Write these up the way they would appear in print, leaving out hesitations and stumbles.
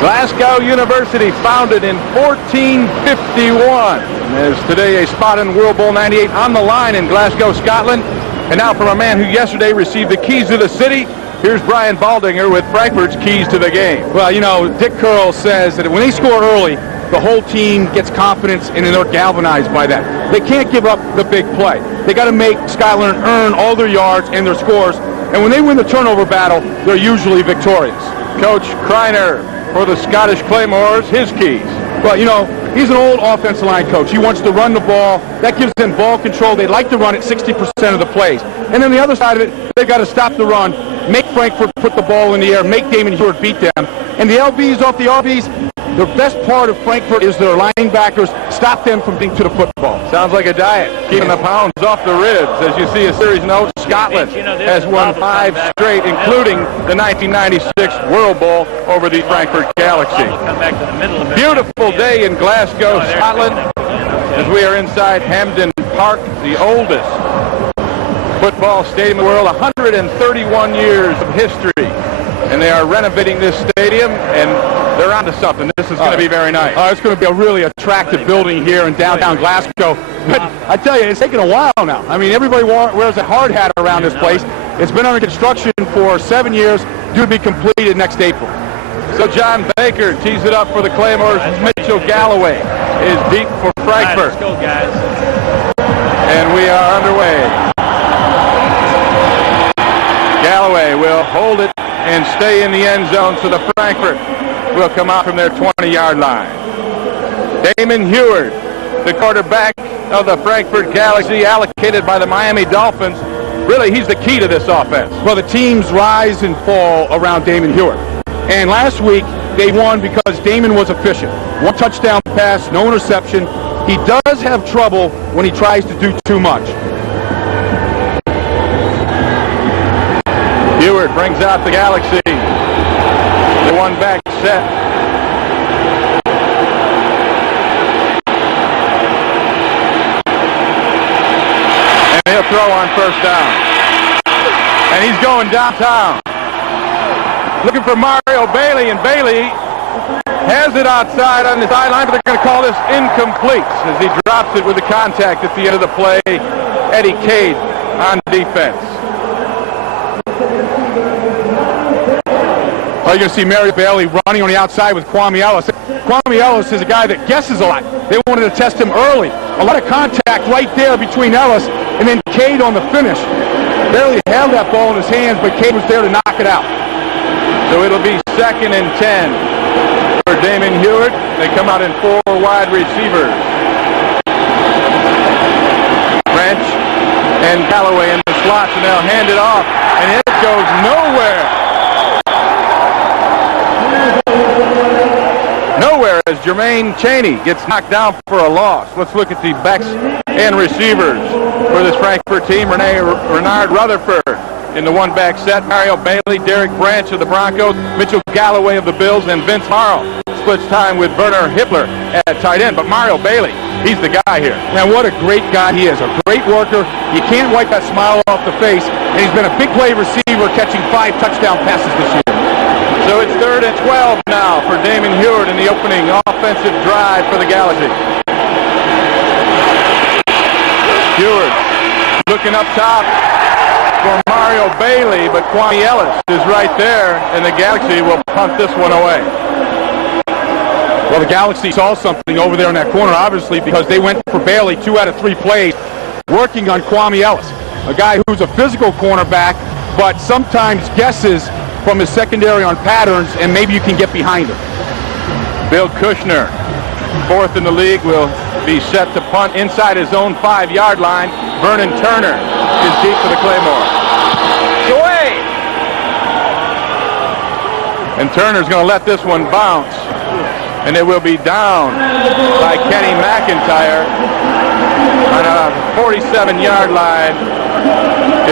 Glasgow University, founded in 1451, is today a spot in World Bowl 98 on the line in Glasgow, Scotland. And now from a man who yesterday received the keys to the city, here's Brian Baldinger with Frankfurt's keys to the game. Well, you know, Dick Curl says that when they score early, the whole team gets confidence and they're galvanized by that. They can't give up the big play. They got to make Scotland earn all their yards and their scores. And when they win the turnover battle, they're usually victorious. Coach Kreiner for the Scottish Claymores, his keys. Well, you know, he's an old offensive line coach. He wants to run the ball. That gives them ball control. They like to run it 60% of the plays. And then the other side of it, they've got to stop the run, make Frankfurt put the ball in the air, make Damon Hewitt beat them. And the LBs off the RBs, the best part of Frankfurt is their linebackers. Stop them from getting to the football. Sounds like a diet, keeping the pounds off the ribs. As you see a series note, Scotland has won 5 straight, including the 1996 World Bowl over the Frankfurt Galaxy. Beautiful day in Glasgow, Scotland, as we are inside Hampden Park, the oldest football stadium in the world, 131 years of history. And they are renovating this stadium, and they're onto something. This is going to be very nice. It's going to be a really attractive building here in downtown Glasgow. But I tell you, it's taken a while now. I mean, everybody wears a hard hat around this place. It's been under construction for 7 years, due to be completed next April. So John Baker tees it up for the Claymores. Mitchell Galloway is deep for Frankfurt. Let's go, guys. And we are underway. Galloway will hold it and stay in the end zone, so the Frankfurt will come out from their 20-yard line. Damon Hewitt, the quarterback of the Frankfurt Galaxy, allocated by the Miami Dolphins. Really, he's the key to this offense. Well, the teams rise and fall around Damon Hewitt. And last week, they won because Damon was efficient. 1 touchdown pass, no interception. He does have trouble when he tries to do too much. Hewitt brings out the Galaxy. The one-back set. And he'll throw on first down. And he's going downtown. Looking for Mario Bailey, and Bailey has it outside on the sideline, but they're going to call this incomplete as he drops it with the contact at the end of the play. Eddie Cade on defense. You're going to see Mario Bailey running on the outside with Kwame Ellis. Kwame Ellis is a guy that guesses a lot. They wanted to test him early. A lot of contact right there between Ellis and then Cade on the finish. Bailey held that ball in his hands, but Cade was there to knock it out. So it'll be 2nd and 10 for Damon Hewitt. They come out in 4 wide receivers. French and Galloway in the slots, and they'll hand it off, and it goes nowhere. Nowhere as Jermaine Chaney gets knocked down for a loss. Let's look at the backs and receivers for this Frankfurt team. Renard Rutherford in the one-back set. Mario Bailey, Derek Branch of the Broncos, Mitchell Galloway of the Bills, and Vince Morrow splits time with Werner Hippler at tight end. But Mario Bailey, he's the guy here. Man, what a great guy he is. A great worker. You can't wipe that smile off the face. And he's been a big play receiver, catching 5 touchdown passes this year. So it's 3rd and 12 now for Damon Hewitt in the opening offensive drive for the Galaxy. Hewitt looking up top for Mario Bailey, but Kwame Ellis is right there, and the Galaxy will punt this one away. Well, the Galaxy saw something over there in that corner, obviously, because they went for Bailey 2 out of 3 plays, working on Kwame Ellis, a guy who's a physical cornerback, but sometimes guesses from his secondary on patterns, and maybe you can get behind him. Bill Kushner, 4th in the league, will be set to punt inside his own 5-yard line. Vernon Turner is deep for the Claymore. It's away! And Turner's going to let this one bounce. And it will be down by Kenny McIntyre on a 47-yard line.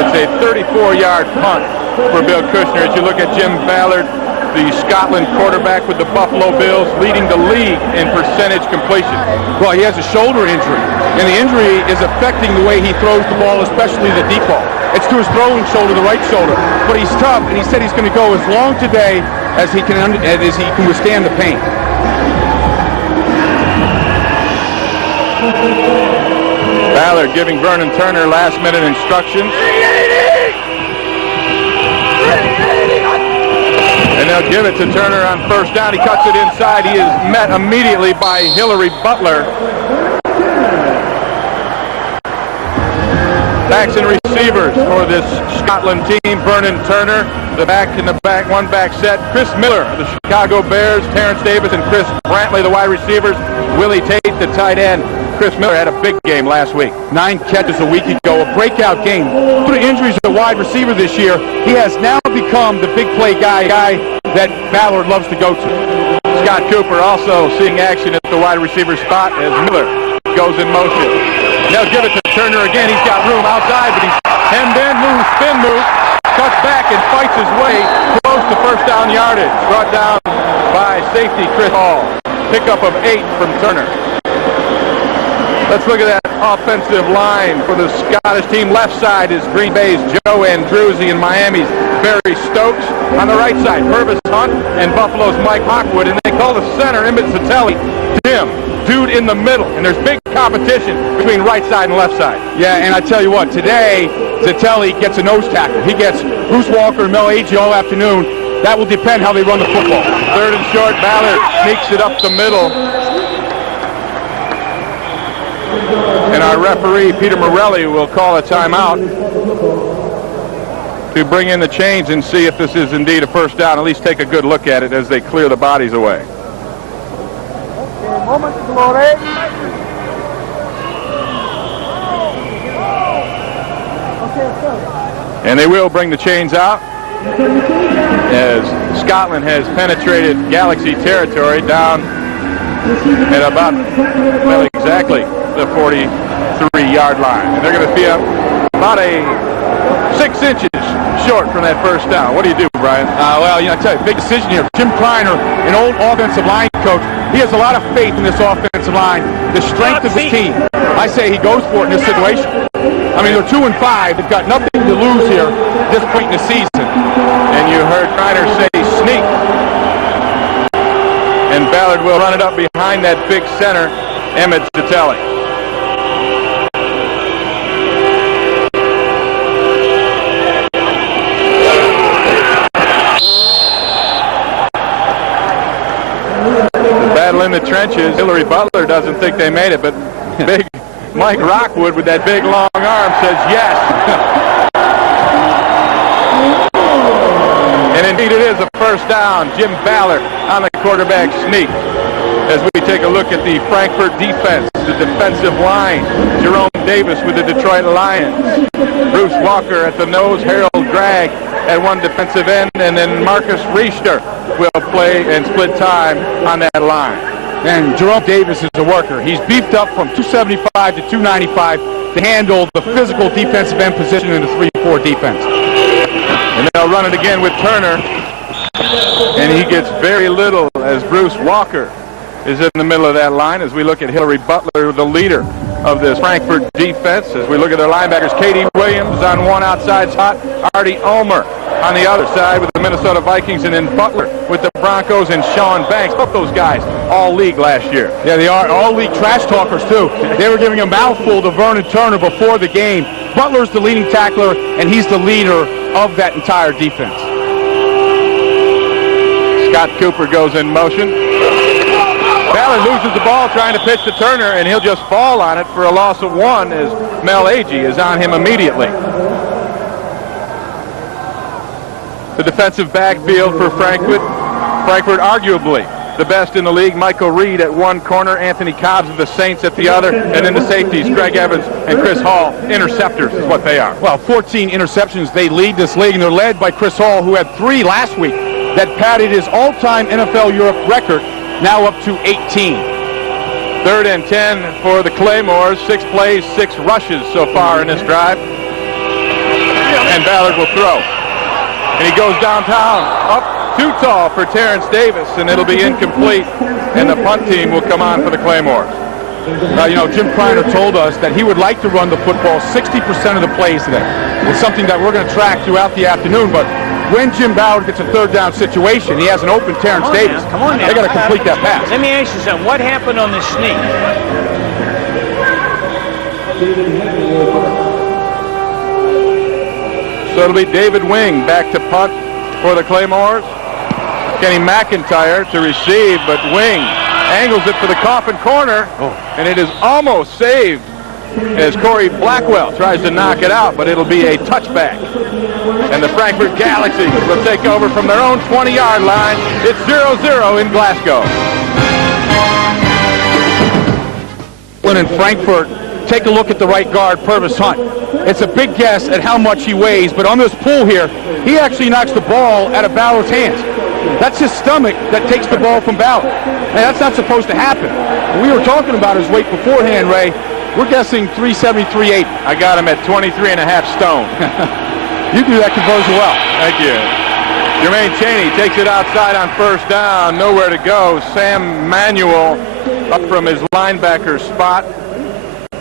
It's a 34-yard punt for Bill Kushner. As you look at Jim Ballard, the Scotland quarterback with the Buffalo Bills, leading the league in percentage completion. Well, he has a shoulder injury, and the injury is affecting the way he throws the ball, especially the deep ball. It's to his throwing shoulder, the right shoulder. But he's tough, and he said he's going to go as long today as he can withstand the pain. Ballard giving Vernon Turner last-minute instructions. And they'll give it to Turner on first down. He cuts it inside. He is met immediately by Hillary Butler. Backs and receivers for this Scotland team. Vernon Turner, the back in the back, one back set. Chris Miller of the Chicago Bears. Terrence Davis and Chris Brantley, the wide receivers. Willie Tate, the tight end. Chris Miller had a big game last week. 9 catches a week ago, a breakout game. Due to injuries to the wide receiver this year, he has now become the big play guy that Ballard loves to go to. Scott Cooper also seeing action at the wide receiver spot as Miller goes in motion. They'll give it to Turner again. He's got room outside, but he's hemmed in, spin move, cuts back and fights his way close to first down yardage. Brought down by safety Chris Hall. Pickup of 8 from Turner. Let's look at that offensive line for the Scottish team. Left side is Green Bay's Joe Andruzzi and Miami's Barry Stokes. On the right side, Purvis Hunt and Buffalo's Mike Hawkwood. And they call the center, Emmett Zatelli, Jim, dude in the middle. And there's big competition between right side and left side. Yeah, and I tell you what, today, Zatelli gets a nose tackle. He gets Bruce Walker and Mel Agee all afternoon. That will depend how they run the football. Third and short, Ballard sneaks it up the middle. And our referee, Peter Morelli, will call a timeout to bring in the chains and see if this is indeed a first down. At least take a good look at it as they clear the bodies away. Okay, moment of glory. And they will bring the chains out as Scotland has penetrated Galaxy territory down at about, well, exactly the 43-yard line. And they're going to be about a 6 inches short from that first down. What do you do, Brian? Well, I tell you, big decision here. Jim Kreiner, an old offensive line coach, he has a lot of faith in this offensive line, the strength of the team. I say he goes for it in this situation. I mean, they're 2-5. They've got nothing to lose here at this point in the season. And you heard Kreiner say sneak. And Ballard will run it up behind that big center, Emmett Zatelli. Battle in the trenches. Hillary Butler doesn't think they made it, but big Mike Rockwood with that big long arm says yes. And indeed it is a first down. Jim Ballard on the quarterback sneak. As we take a look at the Frankfurt defense, the defensive line, Jerome Davis with the Detroit Lions, Bruce Walker at the nose, Harold Gregg at one defensive end, and then Marcus Richter will play and split time on that line. And Jerome Davis is a worker. He's beefed up from 275 to 295 to handle the physical defensive end position in the 3-4 defense. And they'll run it again with Turner, and he gets very little as Bruce Walker is in the middle of that line as we look at Hillary Butler, the leader of this Frankfurt defense. As we look at their linebackers, Katie Williams on one outside spot, Artie Ulmer on the other side with the Minnesota Vikings, and then Butler with the Broncos and Sean Banks. Both those guys, all league last year. Yeah, they are all league trash talkers, too. They were giving a mouthful to Vernon Turner before the game. Butler's the leading tackler, and he's the leader of that entire defense. Scott Cooper goes in motion. Ballard loses the ball trying to pitch to Turner, and he'll just fall on it for a loss of 1 as Mel Agee is on him immediately. The defensive backfield for Frankfurt arguably the best in the league. Michael Reed at one corner, Anthony Cobbs of the Saints at the other, and then the safeties, Greg Evans and Chris Hall. Interceptors is what they are. Well, 14 interceptions. They lead this league, and they're led by Chris Hall, who had 3 last week that padded his all-time NFL Europe record, now up to 18. 3rd and 10 for the Claymores. 6 plays, 6 rushes so far in this drive. And Ballard will throw. And he goes downtown, up too tall for Terrence Davis, and it'll be incomplete. And the punt team will come on for the Claymores. Jim Kreiner told us that he would like to run the football 60% of the plays today. It's something that we're going to track throughout the afternoon, but when Jim Ballard gets a third down situation, he has an open Terrence Davis. Come on now. They got to complete that pass. Let me ask you something. What happened on this sneak? So it'll be David Wing back to punt for the Claymores. Kenny McIntyre to receive, but Wing angles it for the coffin corner, and it is almost saved as Corey Blackwell tries to knock it out, but it'll be a touchback. And the Frankfurt Galaxy will take over from their own 20-yard line. It's 0-0 in Glasgow. In Frankfurt, take a look at the right guard, Purvis Hunt. It's a big guess at how much he weighs, but on this pull here, he actually knocks the ball out of Ballard's hands. That's his stomach that takes the ball from Ballard. And that's not supposed to happen. We were talking about his weight beforehand, Ray. We're guessing 373.8. I got him at 23.5 stone. You do that conversion well. Thank you. Jermaine Chaney takes it outside on first down. Nowhere to go. Sam Manuel up from his linebacker spot.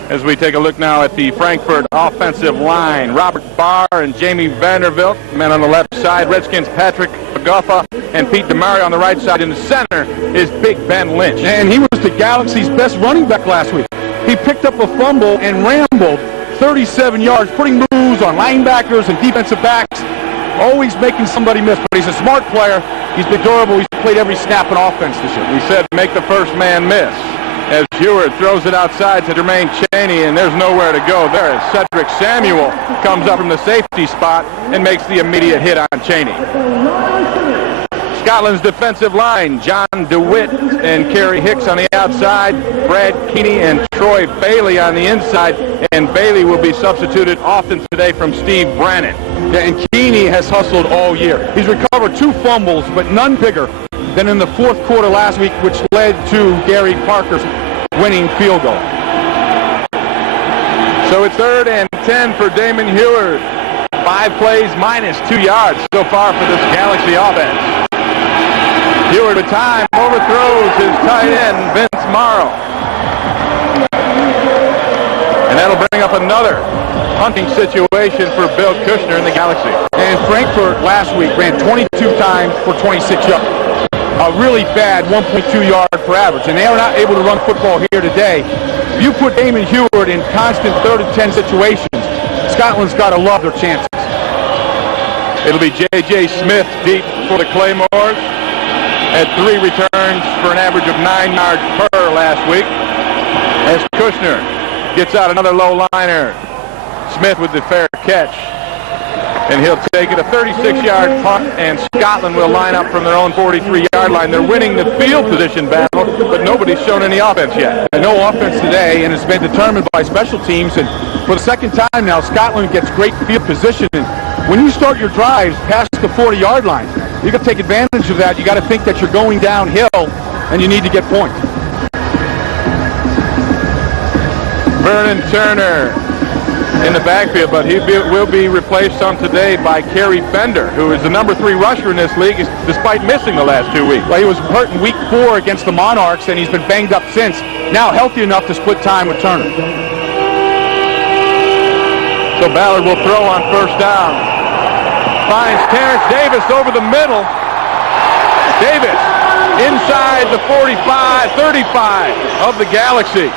As we take a look now at the Frankfurt offensive line. Robert Barr and Jamie Vanderbilt, men on the left side. Redskins Patrick Pagoffa and Pete DeMario on the right side. In the center is Big Ben Lynch. And he was the Galaxy's best running back last week. He picked up a fumble and rambled 37 yards, putting moves on linebackers and defensive backs, always making somebody miss. But he's a smart player. He's been durable. He's played every snap in offense this year. We said make the first man miss. As Heward throws it outside to Jermaine Chaney, and there's nowhere to go there as Cedric Samuel comes up from the safety spot and makes the immediate hit on Chaney. Scotland's defensive line, John DeWitt and Kerry Hicks on the outside, Brad Keeney and Troy Bailey on the inside, and Bailey will be substituted often today from Steve Brannon. Yeah, and Keeney has hustled all year. He's recovered 2 fumbles, but none bigger than in the fourth quarter last week, which led to Gary Parker's winning field goal. So it's 3rd and 10 for Damon Heward. 5 plays minus 2 yards so far for this Galaxy offense. Heward with time overthrows his tight end, Vince Morrow. And that'll bring up another punting situation for Bill Kushner in the Galaxy. And Frankfurt last week ran 22 times for 26 yards. A really bad 1.2 yard per average. And they are not able to run football here today. If you put Damon Heward in constant 3rd and 10 situations, Scotland's got to love their chances. It'll be J.J. Smith deep for the Claymores. Had 3 returns for an average of 9 yards per last week. As Kushner gets out another low liner. Smith with the fair catch. And he'll take it a 36-yard punt, and Scotland will line up from their own 43-yard line. They're winning the field position battle, but nobody's shown any offense yet. And no offense today, and it's been determined by special teams. And for the second time now, Scotland gets great field position. And when you start your drives past the 40-yard line, you got to take advantage of that. You got to think that you're going downhill, and you need to get points. Vernon Turner in the backfield, but he will be replaced on today by Kerry Bender, who is the number 3 rusher in this league, despite missing the last 2 weeks. Well, he was hurt in week 4 against the Monarchs, and he's been banged up since. Now healthy enough to split time with Turner. So Ballard will throw on first down. Finds Terrence Davis over the middle. Davis inside the 45, 35 of the Galaxy.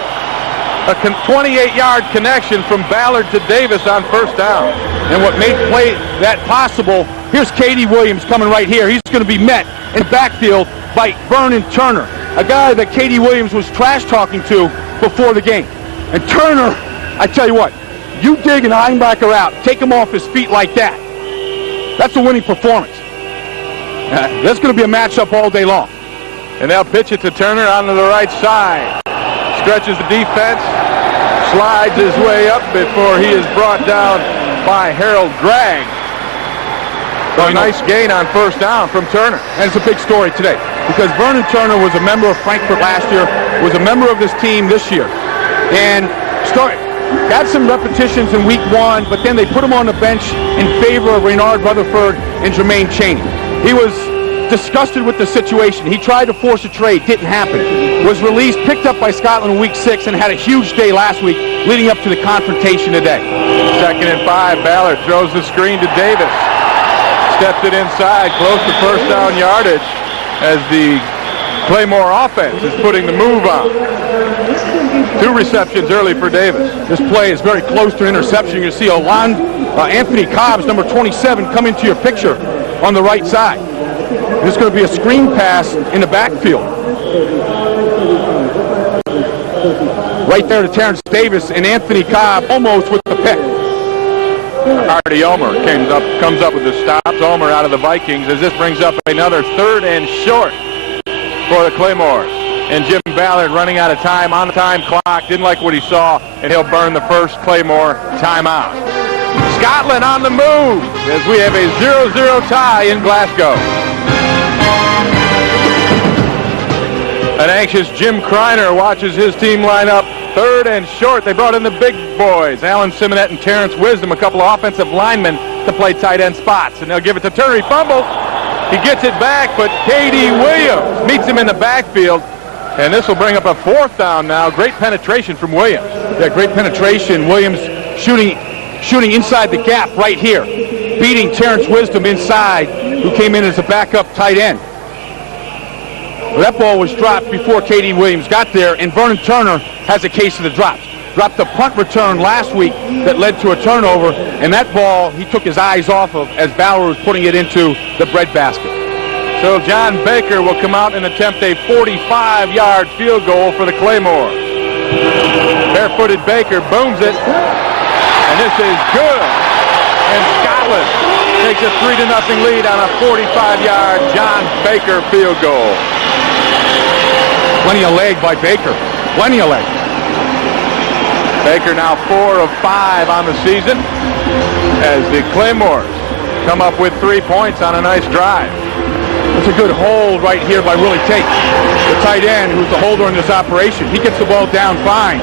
A 28-yard connection from Ballard to Davis on first down. And what made play that possible, here's Katie Williams coming right here. He's going to be met in the backfield by Vernon Turner, a guy that Katie Williams was trash-talking to before the game. And Turner, I tell you what, you dig an linebacker out, take him off his feet like that. That's a winning performance. That's going to be a matchup all day long. And they'll pitch it to Turner onto the right side. Stretches the defense, slides his way up before he is brought down by Harold Gregg. So a nice gain on first down from Turner. And it's a big story today because Vernon Turner was a member of Frankfurt last year, was a member of this team this year, and got some repetitions in week 1, but then they put him on the bench in favor of Renard Rutherford and Jermaine Chaney. He was disgusted with the situation. He tried to force a trade, didn't happen. Was released, picked up by Scotland in week 6, and had a huge day last week leading up to the confrontation today. 2nd and 5, Ballard throws the screen to Davis. steps it inside, close to first down yardage, as the Claymore offense is putting the move on. 2 receptions early for Davis. This play is very close to interception. You see Anthony Cobbs, number 27, come into your picture on the right side. This is going to be a screen pass in the backfield. Right there to Terrence Davis, and Anthony Cobb almost with the pick. Artie Ulmer comes up with the stops. Ulmer out of the Vikings, as this brings up another 3rd and short for the Claymores. And Jim Ballard running out of time on the time clock. Didn't like what he saw, and he'll burn the first Claymore timeout. Scotland on the move as we have a 0-0 tie in Glasgow. An anxious Jim Kreiner watches his team line up. 3rd and short. They brought in the big boys, Alan Simonette and Terrence Wisdom, a couple of offensive linemen to play tight end spots. And they'll give it to Turner. He fumbles. He gets it back, but K.D. Williams meets him in the backfield. And this will bring up a 4th down now. Great penetration from Williams. Yeah, great penetration. Williams shooting inside the gap right here, beating Terrence Wisdom inside, who came in as a backup tight end. Well, that ball was dropped before K.D. Williams got there, and Vernon Turner has a case of the drops. Dropped the punt return last week that led to a turnover, and that ball he took his eyes off of as Bauer was putting it into the breadbasket. So John Baker will come out and attempt a 45-yard field goal for the Claymores. Barefooted Baker booms it, and this is good. And Scotland takes a 3-0 lead on a 45-yard John Baker field goal. Plenty of leg by Baker. Plenty of leg. Baker now 4 of 5 on the season as the Claymores come up with 3 points on a nice drive. It's a good hold right here by Willie Tate, the tight end who's the holder in this operation. He gets the ball down fine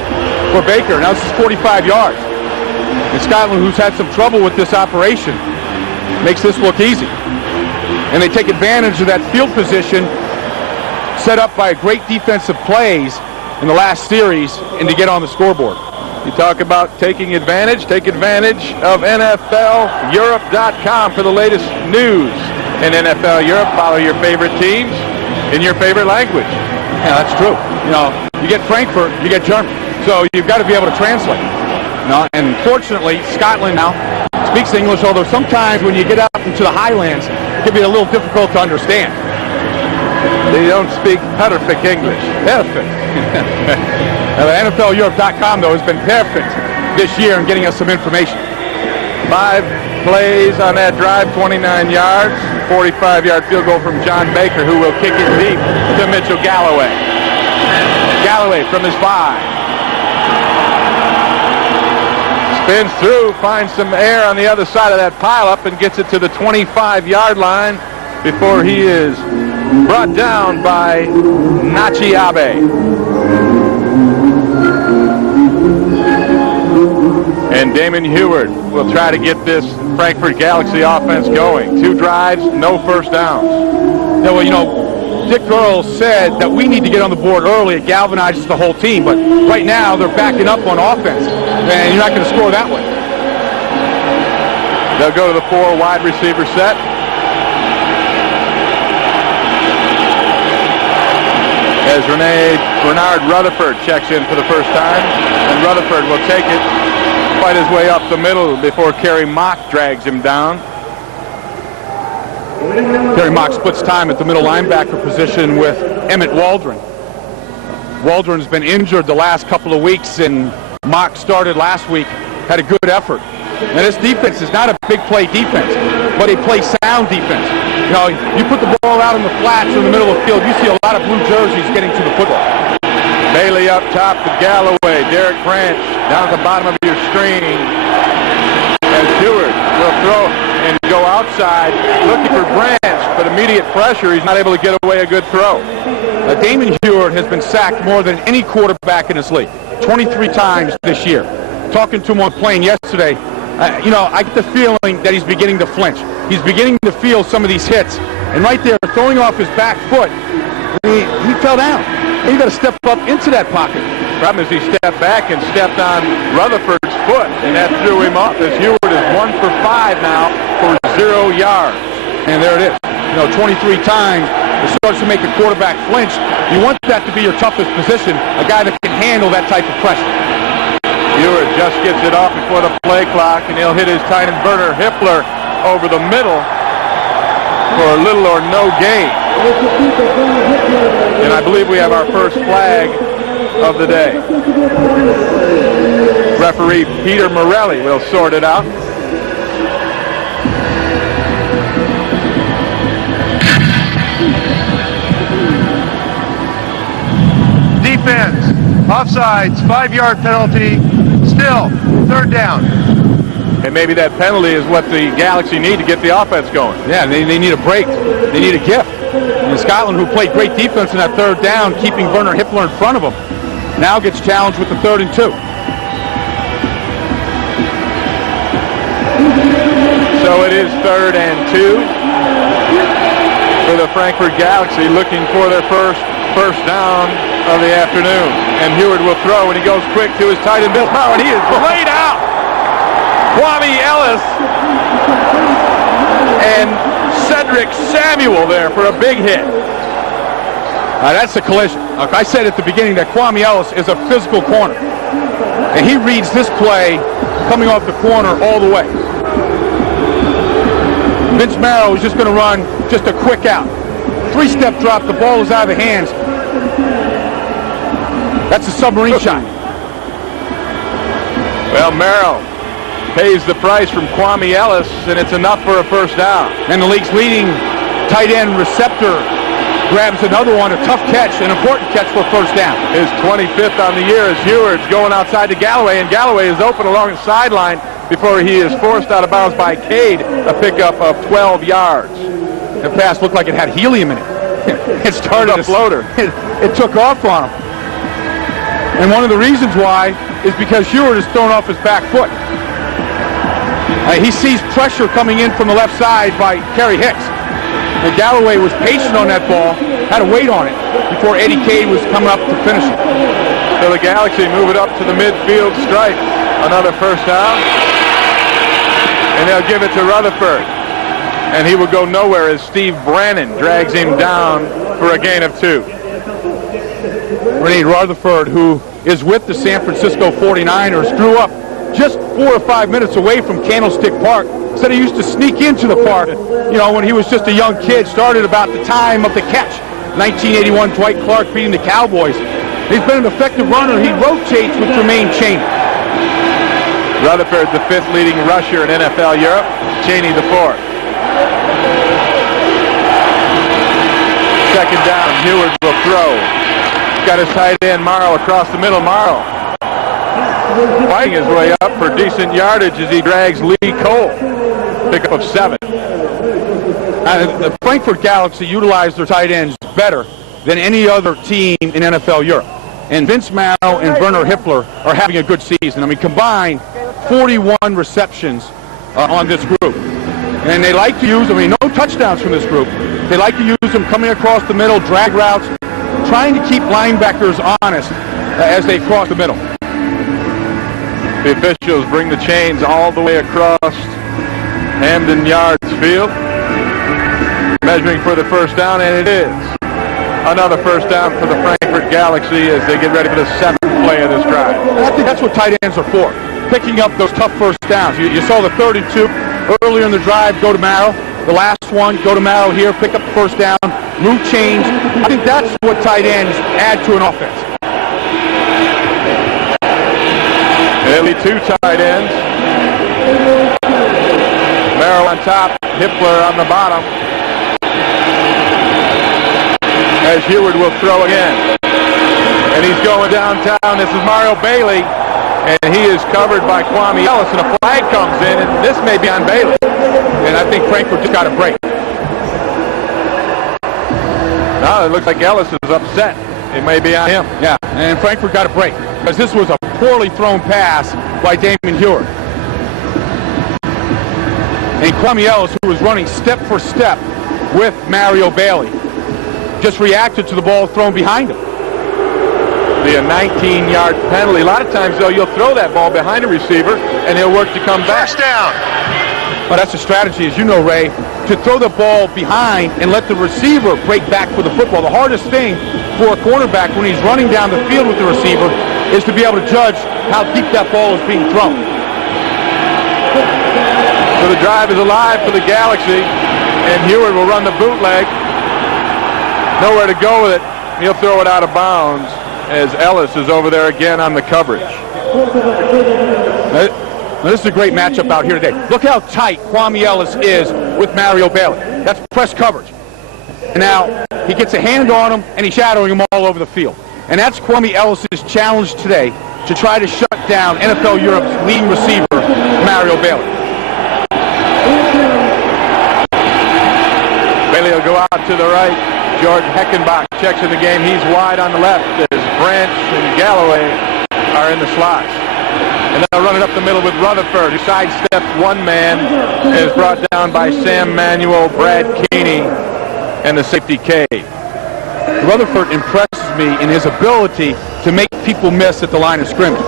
for Baker. Now this is 45 yards. And Scotland, who's had some trouble with this operation, makes this look easy. And they take advantage of that field position set up by great defensive plays in the last series and to get on the scoreboard. You talk about taking advantage. Take advantage of NFLEurope.com for the latest news in NFL Europe. Follow your favorite teams in your favorite language. Yeah, that's true. You know, you get Frankfurt, you get German. So you've got to be able to translate. You know, and fortunately, Scotland now speaks English, although sometimes when you get out into the highlands, it can be a little difficult to understand. They don't speak perfect English. Perfect. NFLEurope.com, though, has been perfect this year in getting us some information. 5 plays on that drive, 29 yards, 45-yard field goal from John Baker, who will kick it deep to Mitchell Galloway. Galloway from his 5. Spins through, finds some air on the other side of that pileup and gets it to the 25-yard line before he is brought down by Nachi Abe. And Damon Heward will try to get this Frankfurt Galaxy offense going. 2 drives, no first downs. Yeah, well, you know, Dick Earl said that we need to get on the board early. It galvanizes the whole team. But right now, they're backing up on offense, and you're not going to score that way. They'll go to the 4 wide receiver set. As Renard Rutherford checks in for the first time, and Rutherford will take it, fight his way up the middle before Kerry Mock drags him down. Kerry Mock splits time at the middle linebacker position with Emmett Waldron. Waldron's been injured the last couple of weeks, and Mock started last week, had a good effort. And this defense is not a big play defense, but a play sound defense. You know, you put the ball out in the flats in the middle of the field, you see a lot of blue jerseys getting to the football. Bailey up top to Galloway. Derek Branch down at the bottom of your screen. As Heward will throw and go outside, looking for Branch, but immediate pressure, he's not able to get away a good throw. Damon Heward has been sacked more than any quarterback in this league, 23 times this year. Talking to him on plane yesterday, you know, I get the feeling that he's beginning to flinch. He's beginning to feel some of these hits. And right there, throwing off his back foot, he fell down. And you got to step up into that pocket. Problem is he stepped back and stepped on Rutherford's foot, and that threw him off as Heward is 1 for 5 now for 0 yards. And there it is. 23 times. It starts to make the quarterback flinch. You want that to be your toughest position, a guy that can handle that type of pressure. Ewert just gets it off before the play clock, and he'll hit his tight end Werner Hippler over the middle for little or no gain. And I believe we have our first flag of the day. Referee Peter Morelli will sort it out. Defense, offsides, 5-yard penalty, still, 3rd down. And maybe that penalty is what the Galaxy need to get the offense going. Yeah, they need a break. They need a gift. And Scotland, who played great defense in that 3rd down, keeping Werner Hippler in front of him, now gets challenged with the 3rd and 2. So it is 3rd and 2 for the Frankfurt Galaxy, looking for their first down of the afternoon. And Ewert will throw, and he goes quick to his tight end Bill Power, and he is laid out. Kwame Ellis and Cedric Samuel there for a big hit. That's a collision. Like I said at the beginning that Kwame Ellis is a physical corner. And he reads this play coming off the corner all the way. Vince Marrow is just going to run just a quick out. 3-step drop, the ball is out of the hands. That's a submarine shot. Well, Marrow pays the price from Kwame Ellis, and it's enough for a first down. And the league's leading tight end receptor grabs another one, a tough catch, an important catch for a first down. His 25th on the year as Ewert's going outside to Galloway, and Galloway is open along the sideline before he is forced out of bounds by Cade, a pickup of 12 yards. The pass looked like it had helium in it. It started a floater. It took off on him. And one of the reasons why is because Ewert is thrown off his back foot. He sees pressure coming in from the left side by Kerry Hicks. And Galloway was patient on that ball, had to wait on it before Eddie Cade was coming up to finish it. So the Galaxy move it up to the midfield stripe. Another first down. And they'll give it to Rutherford. And he will go nowhere as Steve Brannon drags him down for a gain of 2. Renee Rutherford, who is with the San Francisco 49ers, grew up just 4 or 5 minutes away from Candlestick Park. Said he used to sneak into the park, when he was just a young kid. Started about the time of the catch. 1981, Dwight Clark beating the Cowboys. He's been an effective runner. He rotates with Jermaine Chaney. Rutherford, the 5th leading rusher in NFL Europe. Chaney, the 4th. 2nd down, Ewert will throw. Got his tight end Morrow across the middle. Morrow fighting his way up for decent yardage as he drags Lee Cole. Pickup of 7. The Frankfurt Galaxy utilized their tight ends better than any other team in NFL Europe. And Vince Marrow and Werner Hippler are having a good season. I mean, combined 41 receptions on this group. And they like to use, no touchdowns from this group. They like to use them coming across the middle, drag routes, trying to keep linebackers honest as they cross the middle. The officials bring the chains all the way across Hampden Yards Field. Measuring for the first down, and it is. Another first down for the Frankfurt Galaxy as they get ready for the 7th play of this drive. And I think that's what tight ends are for, picking up those tough first downs. You saw the 3rd and 2 earlier in the drive, go to Marrow. The last one, go to Marrow here, pick up the first down, move chains. I think that's what tight ends add to an offense. There'll be 2 tight ends. Marrow on top, Hippler on the bottom. As Ewert will throw again. And he's going downtown. This is Mario Bailey. And he is covered by Kwame Ellis. And a flag comes in, and this may be on Bailey. And I think Frankfurt just got a break. Now it looks like Ellis is upset. It may be on him. Yeah, and Frankfurt got a break. Because this was a poorly thrown pass by Damon Ewert. And Kwame Ellis, who was running step for step with Mario Bailey, just reacted to the ball thrown behind him. Be a 19-yard penalty. A lot of times, though, you'll throw that ball behind a receiver, and he'll work to come back. First down. Well, that's a strategy, as you know, Ray, to throw the ball behind and let the receiver break back for the football. The hardest thing for a cornerback when he's running down the field with the receiver is to be able to judge how deep that ball is being thrown. So the drive is alive for the Galaxy, and Heward will run the bootleg. Nowhere to go with it. He'll throw it out of bounds as Ellis is over there again on the coverage. Now, this is a great matchup out here today. Look how tight Kwame Ellis is with Mario Bailey. That's press coverage. And now he gets a hand on him, and he's shadowing him all over the field. And that's Kwame Ellis' challenge today, to try to shut down NFL Europe's leading receiver, Mario Bailey. Bailey will go out to the right. George Heckenbach checks in the game. He's wide on the left as Branch and Galloway are in the slots. And they'll run it up the middle with Rutherford, who sidesteps one man and is brought down by Sam Manuel, Brad Keeney, and the safety K. Rutherford impresses me in his ability to make people miss at the line of scrimmage.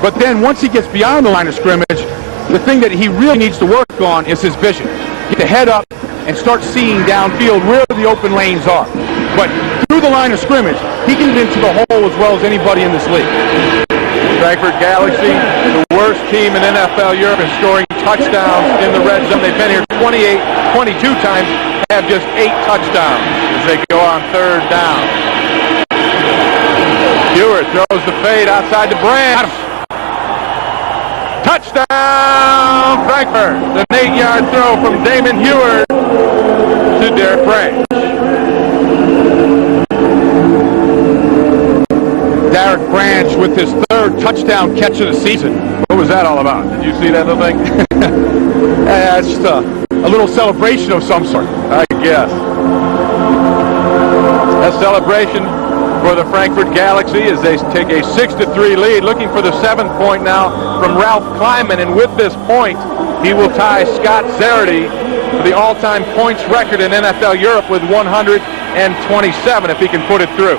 But then once he gets beyond the line of scrimmage, the thing that he really needs to work on is his vision. Get the head up and start seeing downfield where the open lanes are. But through the line of scrimmage, he can get into the hole as well as anybody in this league. Frankfurt Galaxy, the worst team in NFL Europe in scoring touchdowns in the red zone. They've been here 22 times, have just 8 touchdowns as they go on third down. Heward throws the fade outside the Branch. Touchdown, Frankfurt. The 8-yard throw from Damon Heward to Derek Branch. Derek Branch with his 3rd touchdown catch of the season. What was that all about? Did you see that little thing? Yeah, it's just a little celebration of some sort. I guess. A celebration for the Frankfurt Galaxy as they take a 6-3 lead, looking for the 7th point now from Ralph Kleinman, and with this point he will tie Scott Zarity for the all-time points record in NFL Europe with 127 if he can put it through.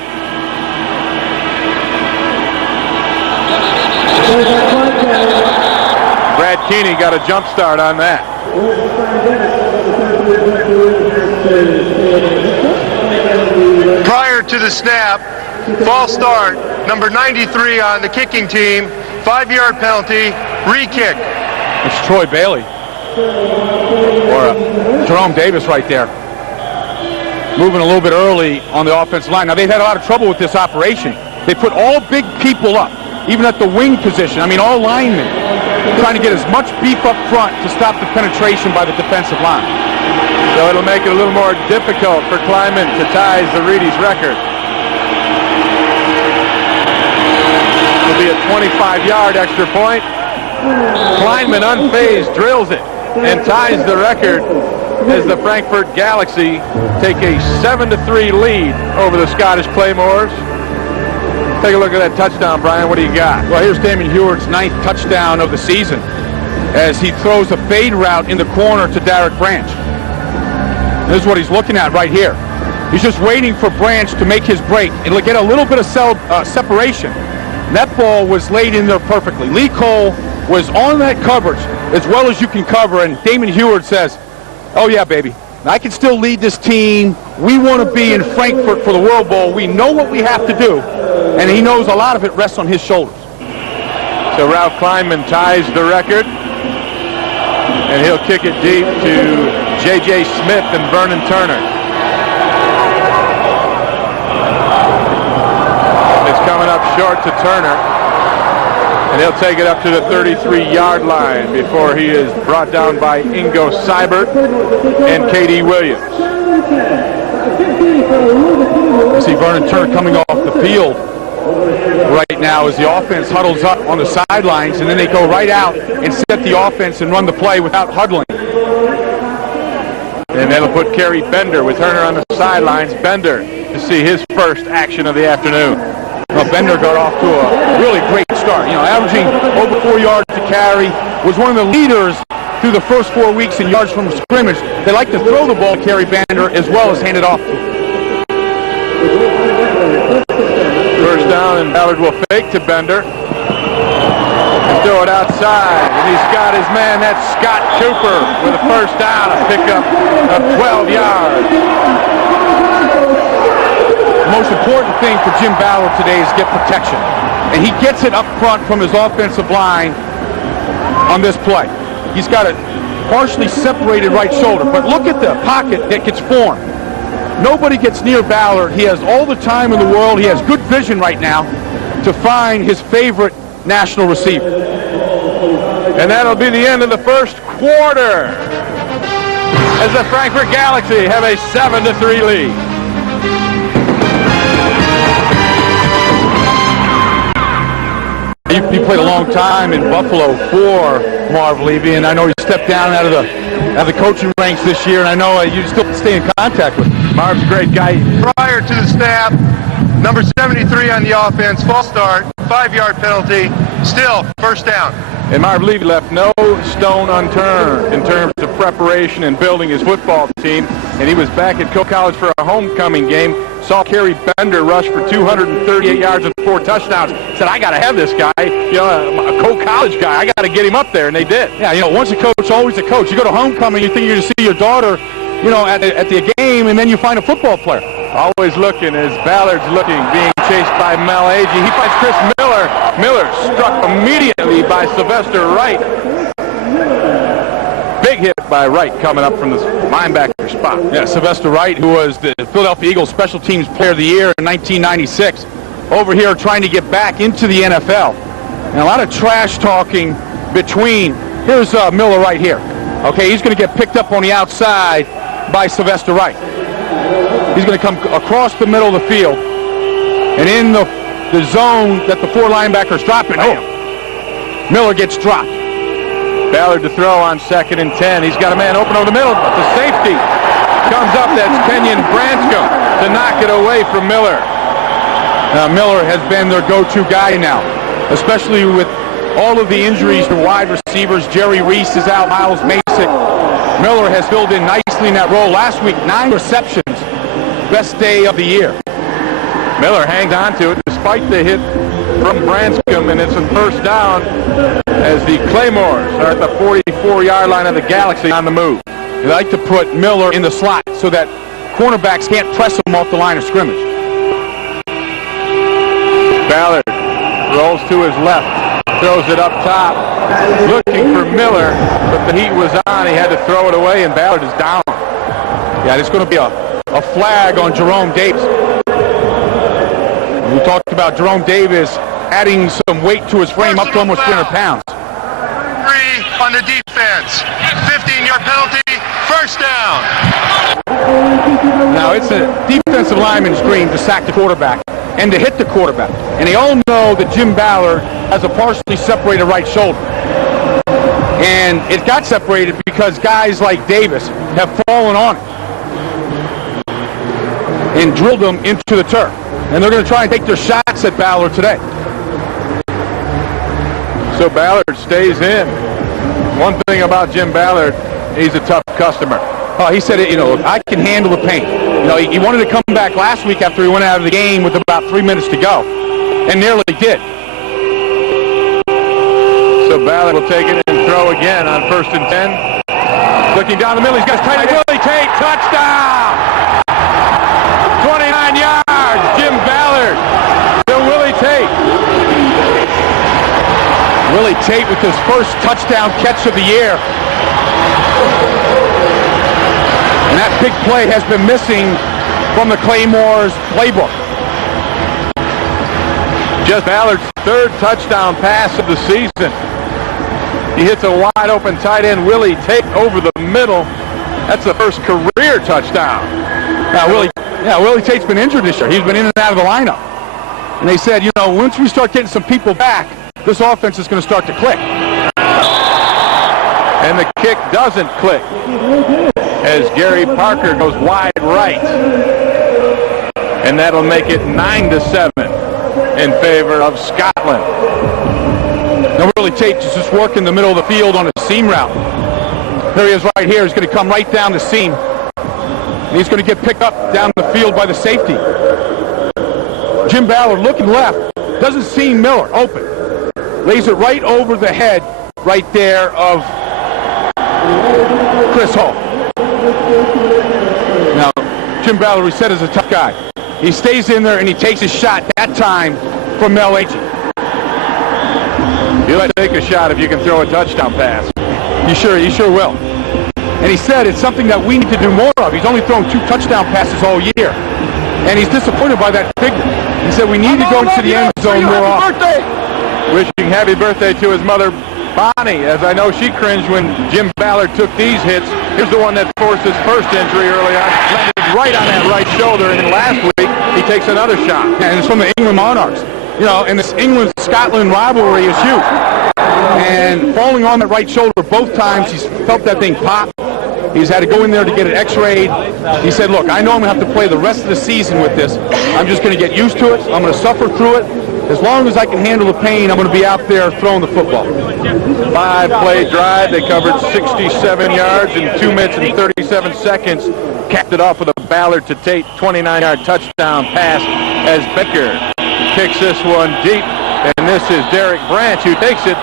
Brad Keeney got a jump start on that. Prior to the snap, false start, number 93 on the kicking team, 5-yard penalty, re-kick. It's Troy Bailey. Or Jerome Davis right there. Moving a little bit early on the offensive line. Now, they've had a lot of trouble with this operation. They put all big people up, even at the wing position. I mean, all linemen, trying to get as much beef up front to stop the penetration by the defensive line. So it'll make it a little more difficult for Kleinman to tie Zaridi's record. It'll be a 25-yard extra point. Kleinman, unfazed, drills it and ties the record as the Frankfurt Galaxy take a 7-3 lead over the Scottish Claymores. Take a look at that touchdown, Brian. What do you got? Well, here's Damon Heward's 9th touchdown of the season as he throws a fade route in the corner to Derek Branch. This is what he's looking at right here. He's just waiting for Branch to make his break and get a little bit of separation. That ball was laid in there perfectly. Lee Cole was on that coverage as well as you can cover, and Damon Heward says, oh yeah, baby, I can still lead this team. We want to be in Frankfurt for the World Bowl. We know what we have to do, and he knows a lot of it rests on his shoulders. So Ralph Kleinman ties the record, and he'll kick it deep to J.J. Smith and Vernon Turner. It's coming up short to Turner, and he'll take it up to the 33-yard line before he is brought down by Ingo Seibert and K.D. Williams. You see Vernon Turner coming off the field right now as the offense huddles up on the sidelines, and then they go right out and set the offense and run the play without huddling. And that'll put Kerry Bender with Turner on the sidelines. Bender to see his first action of the afternoon. Well, Bender got off to a really great start. You know, averaging over 4 yards to carry, was one of the leaders through the first 4 weeks in yards from scrimmage. They like to throw the ball to Kerry Bender as well as hand it off to him. First down, and Ballard will fake to Bender. Throw it outside, and he's got his man, that's Scott Cooper, with a first down, a pickup of 12 yards. The most important thing for Jim Ballard today is get protection. And he gets it up front from his offensive line on this play. He's got a partially separated right shoulder, but look at the pocket that gets formed. Nobody gets near Ballard. He has all the time in the world. He has good vision right now to find his favorite national receiver. And that'll be the end of the first quarter as the Frankfurt Galaxy have a 7-3 lead. He played a long time in Buffalo for Marv Levy, and I know he stepped down out of the coaching ranks this year, and I know you still stay in contact with him. Marv's a great guy. Prior to the snap, number 73 on the offense, false start, 5-yard penalty, still first down. And Marv Levy left no stone unturned in terms of preparation and building his football team. And he was back at Coe College for a homecoming game. Saw Kerry Bender rush for 238 yards and 4 touchdowns. Said, I got to have this guy, a Coe College guy. I got to get him up there, and they did. Yeah, once a coach, always a coach. You go to homecoming, you think you're going to see your daughter, at the game, and then you find a football player. Always looking as Ballard's looking, being chased by Mel Agee. He finds Chris Miller. Miller struck immediately by Sylvester Wright. Big hit by Wright coming up from the linebacker spot. Yeah, Sylvester Wright, who was the Philadelphia Eagles Special Teams Player of the Year in 1996, over here trying to get back into the NFL. And a lot of trash talking between, here's Miller right here. Okay, he's going to get picked up on the outside by Sylvester Wright. He's going to come across the middle of the field, and in the zone that the 4 linebackers dropping, Miller gets dropped. Ballard to throw on 2nd and 10. He's got a man open over the middle, but the safety comes up. That's Kenyon Branscombe to knock it away from Miller. Miller has been their go-to guy now, especially with all of the injuries to wide receivers. Jerry Reese is out, Miles Masick. Miller has filled in nicely in that role. Last week, 9 receptions. Best day of the year. Miller hangs on to it despite the hit from Branscombe, and it's a first down as the Claymores are at the 44-yard line of the Galaxy on the move. They like to put Miller in the slot so that cornerbacks can't press him off the line of scrimmage. Ballard rolls to his left, throws it up top, looking for Miller, but the heat was on. He had to throw it away, and Ballard is down. Yeah, there's going to be a flag on Jerome Davis. We talked about Jerome Davis adding some weight to his frame, up to almost 300 pounds. 3 on the defense. 15-yard penalty, first down. Now, it's a defensive lineman's dream to sack the quarterback and to hit the quarterback. And they all know that Jim Ballard has a partially separated right shoulder. And it got separated because guys like Davis have fallen on it and drilled them into the turf. And they're going to try and take their shots at Ballard today. So Ballard stays in. One thing about Jim Ballard, he's a tough customer. He said, I can handle the pain. He wanted to come back last week after he went out of the game with about 3 minutes to go, and nearly did. So Ballard will take it and throw again on 1st and 10. Looking down the middle, he's got tight end. Willie Tate, touchdown! 29 yards, Jim Ballard to Willie Tate. Willie Tate with his first touchdown catch of the year. And that big play has been missing from the Claymores playbook. Just Ballard's 3rd touchdown pass of the season. He hits a wide open tight end, Willie Tate, over the middle. That's the first career touchdown. Willie Tate's been injured this year. He's been in and out of the lineup. And they said, once we start getting some people back, this offense is going to start to click. And the kick doesn't click as Gary Parker goes wide right. And that'll make it 9-7 in favor of Scotland. Now Willie Tate is just working the middle of the field on a seam route. There he is right here. He's going to come right down the seam. And he's going to get picked up down the field by the safety. Jim Ballard looking left. Doesn't see Miller open. lays it right over the head right there of Chris Hall. Now, Jim Ballard, we said, is a tough guy. He stays in there and he takes a shot that time from Mel Agee. You'll take a shot if you can throw a touchdown pass. You sure will. And he said it's something that we need to do more of. He's only thrown 2 touchdown passes all year. And he's disappointed by that figure. He said we need to go into the end zone more often. Wishing happy birthday to his mother, Bonnie, as I know she cringed when Jim Ballard took these hits. Here's the one that forced his first injury early on. Landed right on that right shoulder, and then last week he takes another shot. And it's from the England Monarchs. You know, and this England-Scotland rivalry is huge. And falling on that right shoulder both times, he's felt that thing pop. He's had to go in there to get it x-rayed. He said, look, I know I'm going to have to play the rest of the season with this. I'm just going to get used to it. I'm going to suffer through it. As long as I can handle the pain, I'm going to be out there throwing the football. 5-play drive. They covered 67 yards in 2 minutes and 37 seconds. Capped it off with a Ballard to Tate 29-yard touchdown pass as Becker kicks this one deep. And this is Derek Branch who takes it.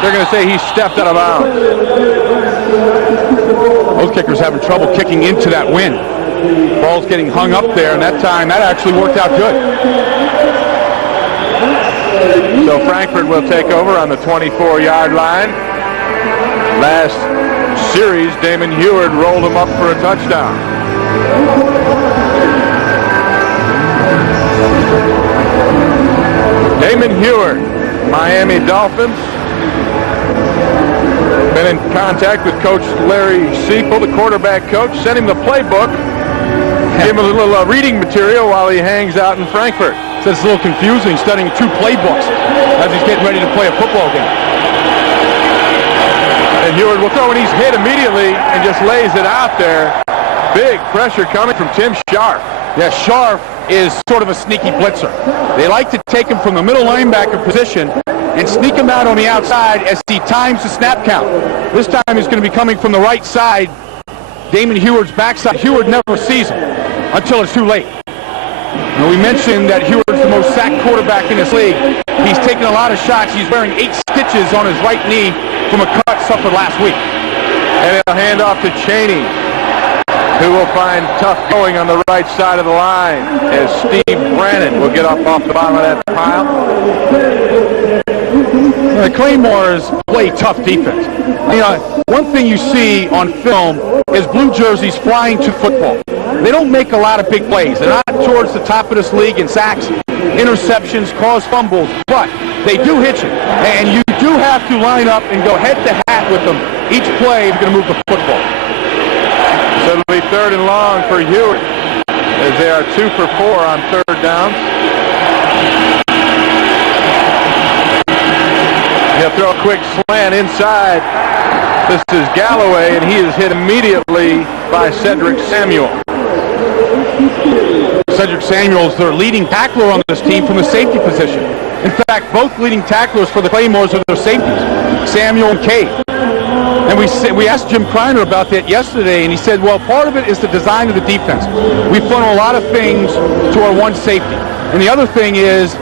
They're going to say he stepped out of bounds. Both kickers having trouble kicking into that wind. Ball's getting hung up there, and that time that actually worked out good. So Frankfurt will take over on the 24-yard line. Last series, Damon Heward rolled him up for a touchdown. Damon Heward, Miami Dolphins. Been in contact with Coach Larry Seipel, the quarterback coach. Sent him the playbook. Gave him a little reading material while he hangs out in Frankfurt. So it's a little confusing studying 2 playbooks as he's getting ready to play a football game. And Heward will throw, and he's hit immediately and just lays it out there. Big pressure coming from Tim Scharf. Yeah, Scharf is sort of a sneaky blitzer. They like to take him from the middle linebacker position and sneak him out on the outside as he times the snap count. This time he's going to be coming from the right side, Damon Heward's backside. Heward never sees him until it's too late. Now, we mentioned that Heward's the most sacked quarterback in this league. He's taken a lot of shots. He's wearing 8 stitches on his right knee from a cut suffered last week. And he'll hand off to Cheney, who will find tough going on the right side of the line as Steve Brannon will get up off the bottom of that pile. The Claymores play tough defense. You know, one thing you see on film is blue jerseys flying to football. They don't make a lot of big plays. They're not towards the top of this league in sacks, interceptions, cause fumbles, but they do hit you. And you do have to line up and go head-to-head with them each play if you're going to move the football. So it'll be 3rd and long for Heward as they are 2 for 4 on 3rd down. He'll throw a quick slant inside. This is Galloway, and he is hit immediately by Cedric Samuel. Cedric Samuel's their leading tackler on this team from the safety position. In fact, both leading tacklers for the Claymores are their safeties, Samuel and Cade. And we asked Jim Kreiner about that yesterday, and he said, well, part of it is the design of the defense. We funnel a lot of things to our one safety. And the other thing is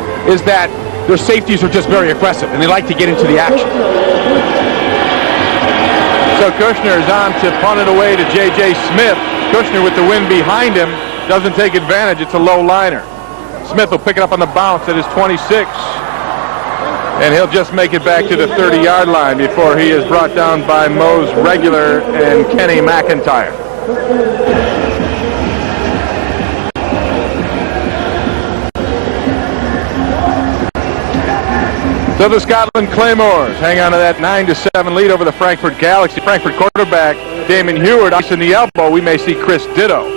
that their safeties are just very aggressive, and they like to get into the action. So Kushner is on to punt it away to J.J. Smith. Kushner with the wind behind him doesn't take advantage. It's a low liner. Smith will pick it up on the bounce at his 26. And he'll just make it back to the 30-yard line before he is brought down by Mose Regular and Kenny McIntyre. So the Scotland Claymores hang on to that 9-7 lead over the Frankfurt Galaxy. Frankfurt quarterback Damon Heward ice in the elbow. We may see Chris Ditto.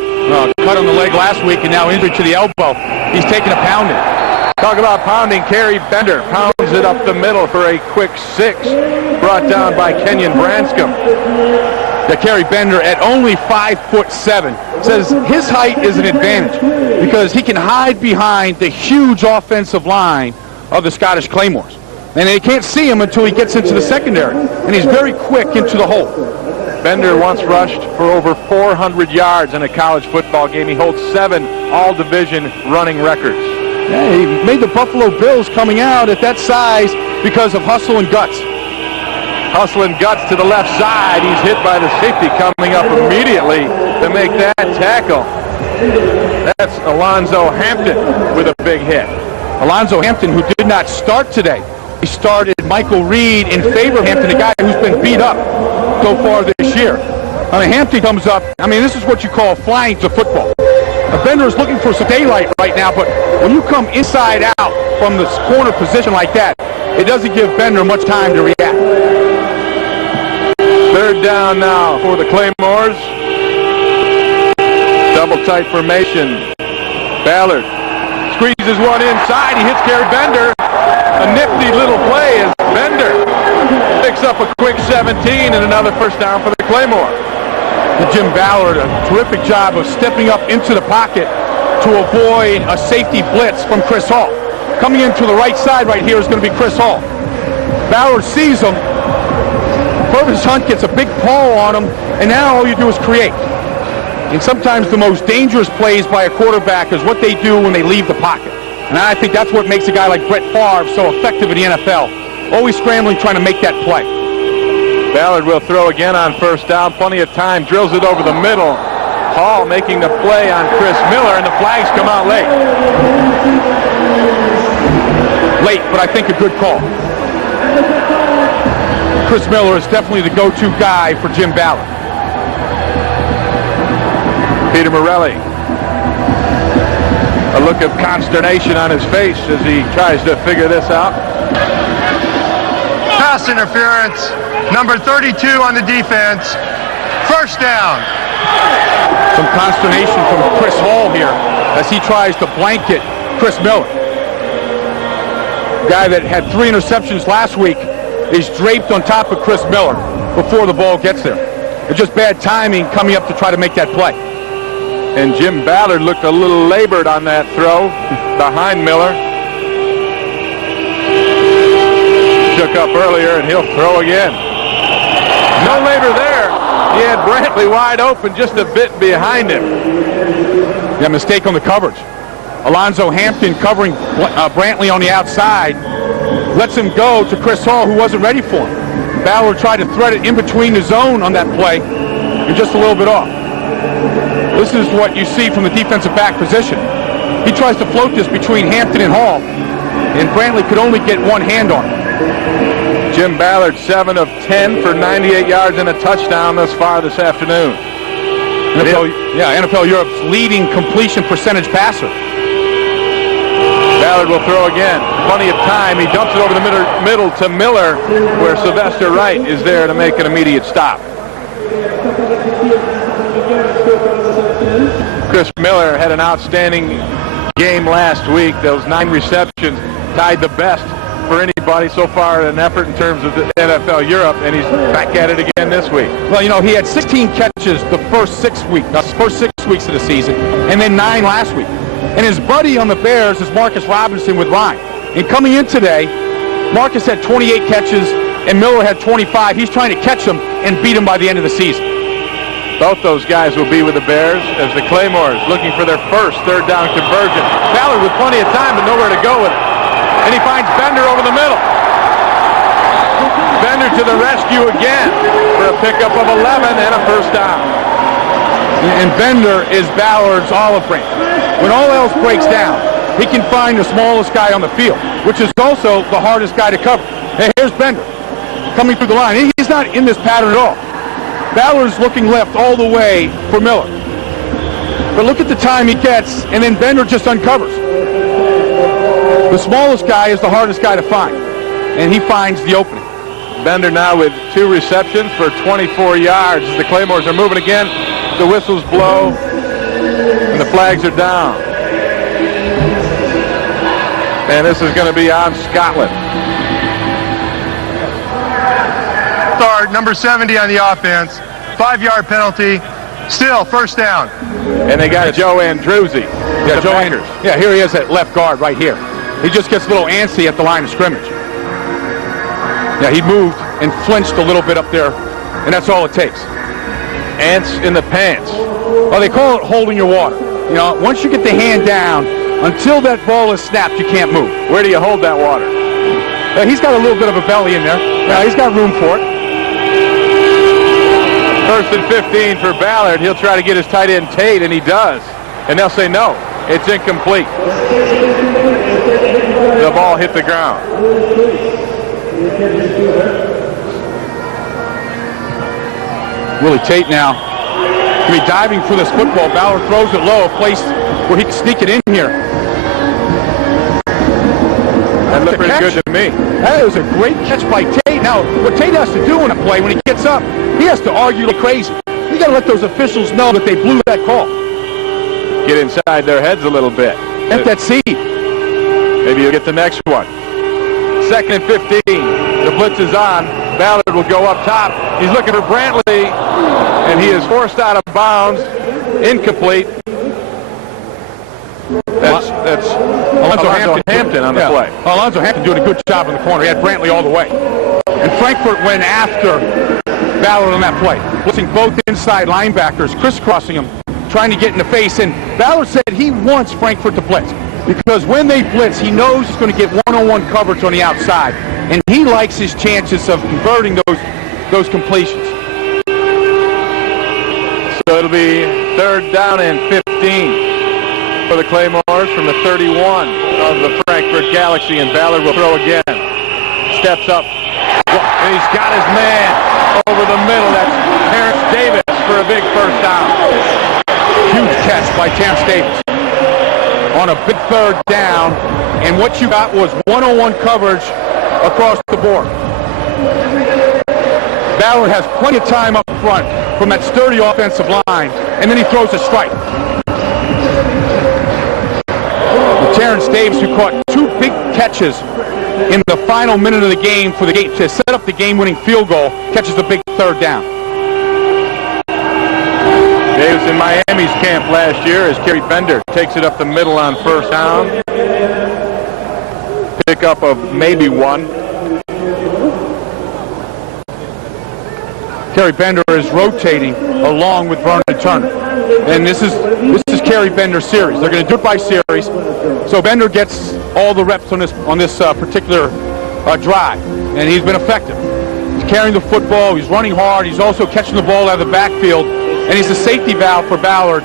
Cut on the leg last week and now injured to the elbow. He's taking a pounding. Talk about pounding. Kerry Bender pounds it up the middle for a quick 6. Brought down by Kenyon Branscombe. Kerry Bender at only 5'7" says his height is an advantage because he can hide behind the huge offensive line of the Scottish Claymores. And they can't see him until he gets into the secondary. And he's very quick into the hole. Bender once rushed for over 400 yards in a college football game. He holds 7 all-division running records. Yeah, he made the Buffalo Bills coming out at that size. because of hustle and guts. Hustle and guts to the left side. He's hit by the safety coming up immediately to make that tackle. That's Alonzo Hampden with a big hit. Alonzo Hampden, who did not start today. He started Michael Reed in favor of Hampden, a guy who's been beat up so far this year. I mean, Hampden comes up. I mean, this is what you call flying to football. Bender is looking for some daylight right now, but when you come inside out from this corner position like that, it doesn't give Bender much time to react. Third down now for the Claymores. Double tight formation. Ballard squeezes one inside. He hits Gary Bender. A nifty little play as Bender picks up a quick 17 and another first down for the Claymore. Jim Ballard, a terrific job of stepping up into the pocket to avoid a safety blitz from Chris Hall. Coming in to the right side right here is going to be Chris Hall. Ballard sees him. Purvis Hunt gets a big paw on him, and now all you do is create. And sometimes the most dangerous plays by a quarterback is what they do when they leave the pocket. And I think that's what makes a guy like Brett Favre so effective in the NFL. Always scrambling, trying to make that play. Ballard will throw again on first down. Plenty of time. Drills it over the middle. Hall making the play on Chris Miller, and the flags come out late. Late, but I think a good call. Chris Miller is definitely the go-to guy for Jim Ballard. Peter Morelli. A look of consternation on his face as he tries to figure this out. Pass interference. Number 32 on the defense. First down. Some consternation from Chris Hall here as he tries to blanket Chris Miller. Guy that had 3 interceptions last week is draped on top of Chris Miller before the ball gets there. It's just bad timing coming up to try to make that play. And Jim Ballard looked a little labored on that throw behind Miller. Took up earlier, and he'll throw again. No labor there. He had Brantley wide open, just a bit behind him. Yeah, mistake on the coverage. Alonzo Hampden covering Brantley on the outside. Lets him go to Chris Hall, who wasn't ready for him. Ballard tried to thread it in between the zone on that play, and just a little bit off. This is what you see from the defensive back position. He tries to float this between Hampden and Hall, and Brantley could only get one hand on it. Jim Ballard, 7 of 10 for 98 yards and a touchdown thus far this afternoon. NFL Europe's leading completion percentage passer. Ballard will throw again. Plenty of time. He dumps it over the middle to Miller, where Sylvester Wright is there to make an immediate stop. Chris Miller had an outstanding game last week. Those 9 receptions tied the best for anybody so far in an effort in terms of the NFL Europe, and he's back at it again this week. Well, you know, he had 16 catches the first 6 weeks of the season, and then 9 last week. And his buddy on the Bears is Marcus Robinson with Ryan. And coming in today, Marcus had 28 catches, and Miller had 25. He's trying to catch him and beat him by the end of the season. Both those guys will be with the Bears as the Claymores looking for their first third down conversion. Ballard with plenty of time, but nowhere to go with it. And he finds Bender over the middle. Bender to the rescue again for a pickup of 11 and a first down. And Bender is Ballard's olive branch. When all else breaks down, he can find the smallest guy on the field, which is also the hardest guy to cover. Hey, here's Bender coming through the line. He's not in this pattern at all. Ballard's looking left all the way for Miller. But look at the time he gets, and then Bender just uncovers. The smallest guy is the hardest guy to find, and he finds the opening. Bender now with 2 receptions for 24 yards. As the Claymores are moving again, the whistles blow, and the flags are down. And this is going to be on Scotland. Start, number 70 on the offense. 5-yard penalty. Still, first down. And they got Joe Andruzzi. Yeah, Joe Andrews. Yeah, here he is at left guard right here. He just gets a little antsy at the line of scrimmage. Yeah, he moved and flinched a little bit up there, and that's all it takes. Ants in the pants. Well, they call it holding your water. You know, once you get the hand down, until that ball is snapped, you can't move. Where do you hold that water? He's got a little bit of a belly in there. Yeah, he's got room for it. First and 15 for Ballard. He'll try to get his tight end Tate, and he does. And they'll say no. It's incomplete. The ball hit the ground. Willie Tate now going to be diving for this football. Ballard throws it low, a place where he can sneak it in here. That looked pretty good to me. That was a great catch by Tate. Now, what Tate has to do in a play when he gets up, he has to argue like crazy. You got to let those officials know that they blew that call. Get inside their heads a little bit. Get that seed. Maybe you'll get the next one. Second and 15. The blitz is on. Ballard will go up top. He's looking for Brantley, and he is forced out of bounds. Incomplete. That's Alonzo Hampton on the play. Alonzo Hampton doing a good job in the corner. He had Brantley all the way. And Frankfurt went after Ballard on that play, blitzing both inside linebackers, crisscrossing him, trying to get in the face. And Ballard said he wants Frankfurt to blitz because when they blitz, he knows he's going to get one-on-one coverage on the outside, and he likes his chances of converting those completions. So it'll be third down and 15 for the Claymores from the 31 of the Frankfurt Galaxy, and Ballard will throw again. Steps up, and he's got his man over the middle. That's Terrence Davis for a big first down. Huge catch by Terrence Davis on a big third down, and what you got was one-on-one coverage across the board. Ballard has plenty of time up front from that sturdy offensive line, and then he throws a strike. Terrence Davis, who caught two big catches in the final minute of the game for the game to set up the game-winning field goal, catches the big third down. Davis in Miami's camp last year as Kerry Bender takes it up the middle on first down. Pickup of maybe one. Kerry Bender is rotating along with Vernon Turner. And this is Kerry Bender's series. They're going to do it by series. So Bender gets all the reps on this particular drive, and he's been effective. He's carrying the football. He's running hard. He's also catching the ball out of the backfield, and he's a safety valve for Ballard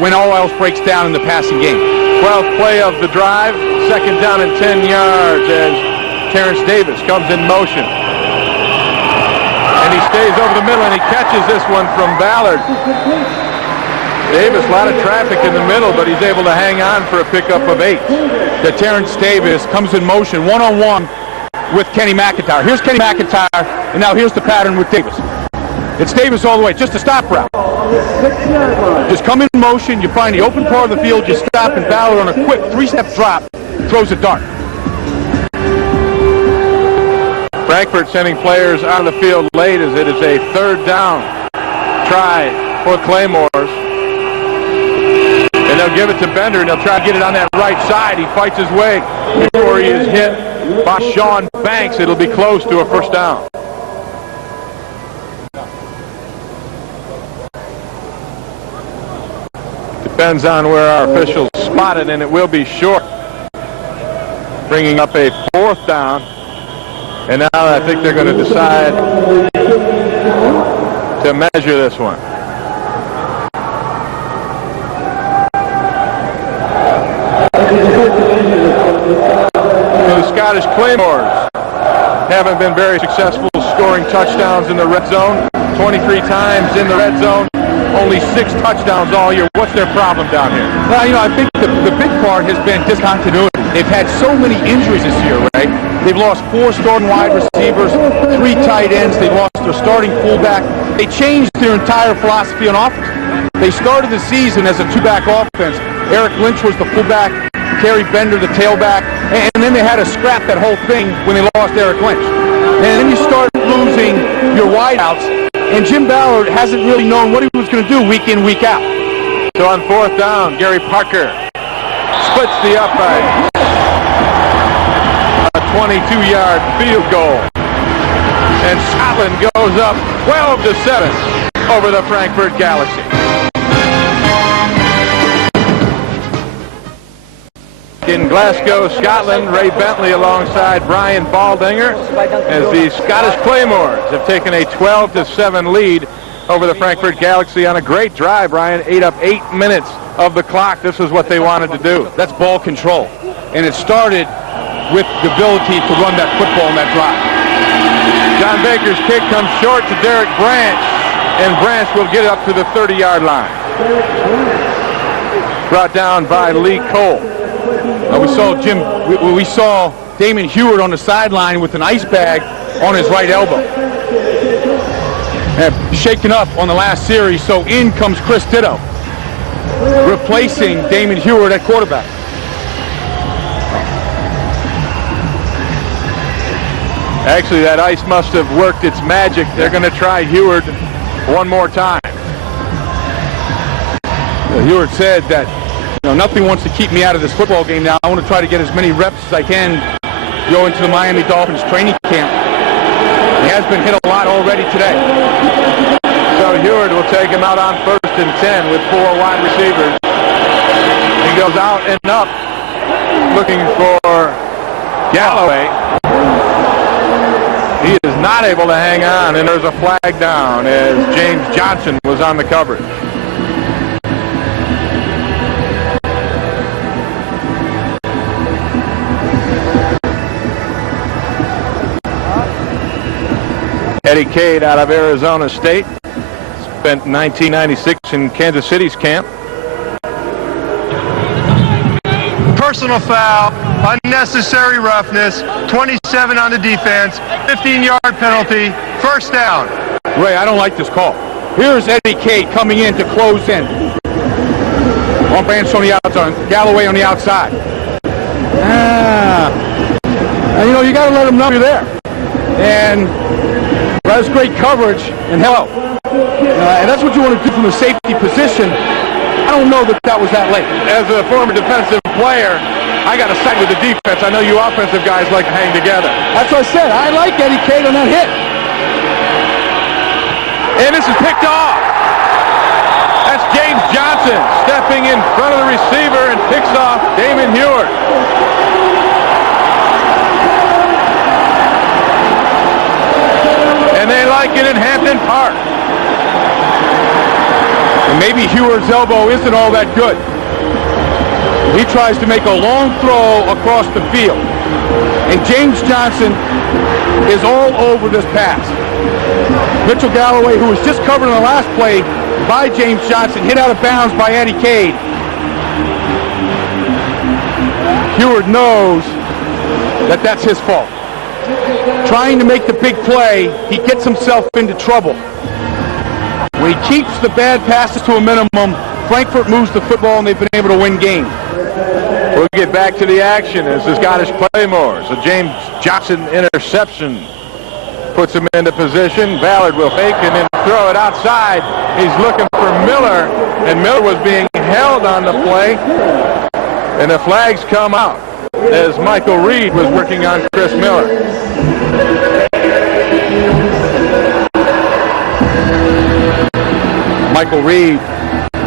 when all else breaks down in the passing game. 12th play of the drive. Second down and 10 yards as Terrence Davis comes in motion. And he stays over the middle, and he catches this one from Ballard. Davis, a lot of traffic in the middle, but he's able to hang on for a pickup of 8. The Terrence Davis comes in motion one-on-one with Kenny McIntyre. Here's Kenny McIntyre, and now here's the pattern with Davis. It's Davis all the way, just a stop route. Just come in motion, you find the open part of the field, you stop, and Ballard on a quick 3-step drop throws a dart. Frankfurt sending players on the field late as it is a third down try for Claymores. And they'll give it to Bender, and they'll try to get it on that right side. He fights his way before he is hit by Sean Banks. It'll be close to a first down. Depends on where our officials spot it, and it will be short. Bringing up a fourth down. And now I think they're going to decide to measure this one. The Scottish Claymores haven't been very successful scoring touchdowns in the red zone. 23 times in the red zone, only 6 touchdowns all year. What's their problem down here? Well, I think the big part has been discontinuity. They've had so many injuries this year, right? They've lost 4 starting wide receivers, 3 tight ends. They lost their starting fullback. They changed their entire philosophy on offense. They started the season as a 2-back offense. Eric Lynch was the fullback, Kerry Bender the tailback, and then they had to scrap that whole thing when they lost Eric Lynch. And then you start losing your wideouts, and Jim Ballard hasn't really known what he was going to do week in, week out. So on fourth down, Gary Parker splits the upright. A 22-yard field goal. And Scotland goes up 12-7 over the Frankfurt Galaxy. in Glasgow, Scotland. Ray Bentley alongside Brian Baldinger as the Scottish Claymores have taken a 12-7 lead over the Frankfurt Galaxy on a great drive. Ryan ate up 8 minutes of the clock. This is what they wanted to do. That's ball control. And it started with the ability to run that football in that drive. John Baker's kick comes short to Derek Branch, and Branch will get it up to the 30-yard line. Brought down by Lee Cole. We saw Damon Heward on the sideline with an ice bag on his right elbow. Shaken up on the last series, so in comes Chris Ditto, replacing Damon Heward at quarterback. Actually, that ice must have worked its magic. They're going to try Heward one more time. Heward said that, nothing wants to keep me out of this football game now. I want to try to get as many reps as I can, go into the Miami Dolphins training camp. He has been hit a lot already today. So Heward will take him out on 1st and 10 with 4 wide receivers. He goes out and up looking for Galloway. He is not able to hang on, and there's a flag down as James Johnson was on the coverage. Eddie Cade out of Arizona State. Spent 1996 in Kansas City's camp. Personal foul, unnecessary roughness, 27 on the defense, 15-yard penalty, first down. Ray, I don't like this call. Here's Eddie Cade coming in to close in. On Branch on the outside, Galloway on the outside. You got to let him know you're there. And that's great coverage and help. And that's what you want to do from the safety position. I don't know that was that late. As a former defensive player, I got to side with the defense. I know you offensive guys like to hang together. That's what I said. I like Eddie Cade on that hit. And this is picked off. That's James Johnson stepping in front of the receiver and picks off Damon Heward. And they like it in Hampden Park. And maybe Heward's elbow isn't all that good. He tries to make a long throw across the field. And James Johnson is all over this pass. Mitchell Galloway, who was just covered in the last play by James Johnson, hit out of bounds by Eddie Cade. Heward knows that that's his fault. Trying to make the big play, he gets himself into trouble. When he keeps the bad passes to a minimum, Frankfurt moves the football and they've been able to win games. We'll get back to the action as the Scottish Claymores. A James Johnson interception puts him into position. Ballard will fake and then throw it outside. He's looking for Miller, and Miller was being held on the play. And the flags come out as Michael Reed was working on Chris Miller. Michael Reed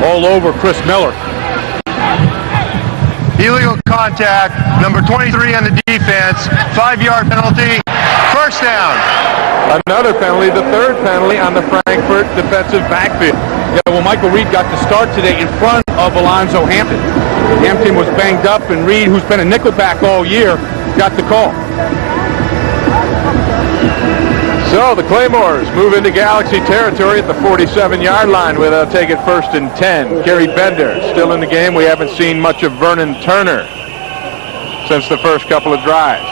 all over Chris Miller. Illegal contact, number 23 on the defense, 5-yard penalty, first down. Another penalty, the third penalty on the Frankfurt defensive backfield. Yeah, well, Michael Reed got the start today in front of Alonzo Hampton. Hampton was banged up, and Reed, who's been a nickelback all year, got the call. So the Claymores move into Galaxy territory at the 47-yard line where they'll take it 1st and 10. Gary Bender still in the game. We haven't seen much of Vernon Turner since the first couple of drives.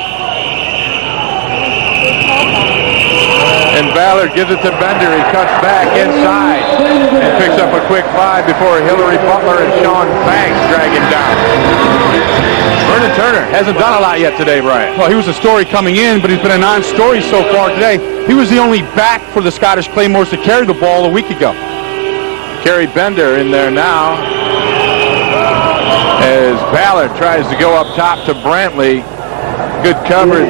And Ballard gives it to Bender. He cuts back inside and picks up a quick 5 before Hillary Butler and Sean Banks drag him down. Vernon Turner hasn't done a lot yet today, Brian. Well, he was a story coming in, but he's been a non-story so far today. He was the only back for the Scottish Claymores to carry the ball a week ago. Gary Bender in there now as Ballard tries to go up top to Brantley. Good coverage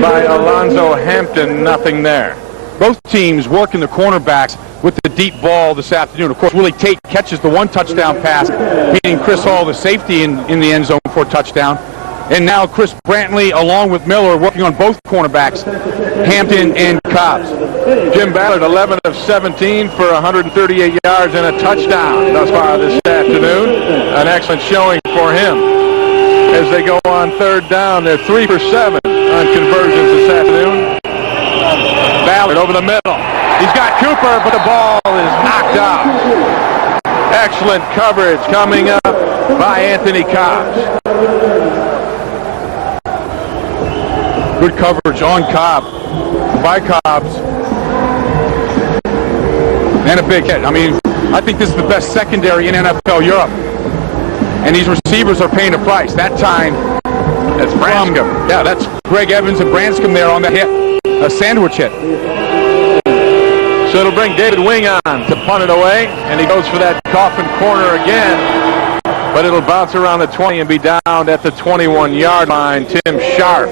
by Alonzo Hampton, nothing there. Both teams working the cornerbacks with the deep ball this afternoon. Of course, Willie Tate catches the 1 touchdown pass, beating Chris Hall, the safety, in the end zone for a touchdown. And now Chris Brantley, along with Miller, working on both cornerbacks, Hampden and Cobbs. Jim Ballard, 11 of 17 for 138 yards and a touchdown thus far this afternoon. An excellent showing for him. As they go on third down, they're 3 for 7 on conversions this afternoon. Ballard over the middle. He's got Cooper, but the ball is knocked out. Excellent coverage coming up by Anthony Cobbs. Good coverage on Cobb, by Cobbs. And a big hit. I mean, I think this is the best secondary in NFL Europe. And these receivers are paying a price. That time, that's Branscombe. Yeah, that's Greg Evans and Branscombe there on that hit. A sandwich hit. So it'll bring David Wing on to punt it away. And he goes for that coffin corner again. But it'll bounce around the 20 and be down at the 21-yard line. Tim Sharp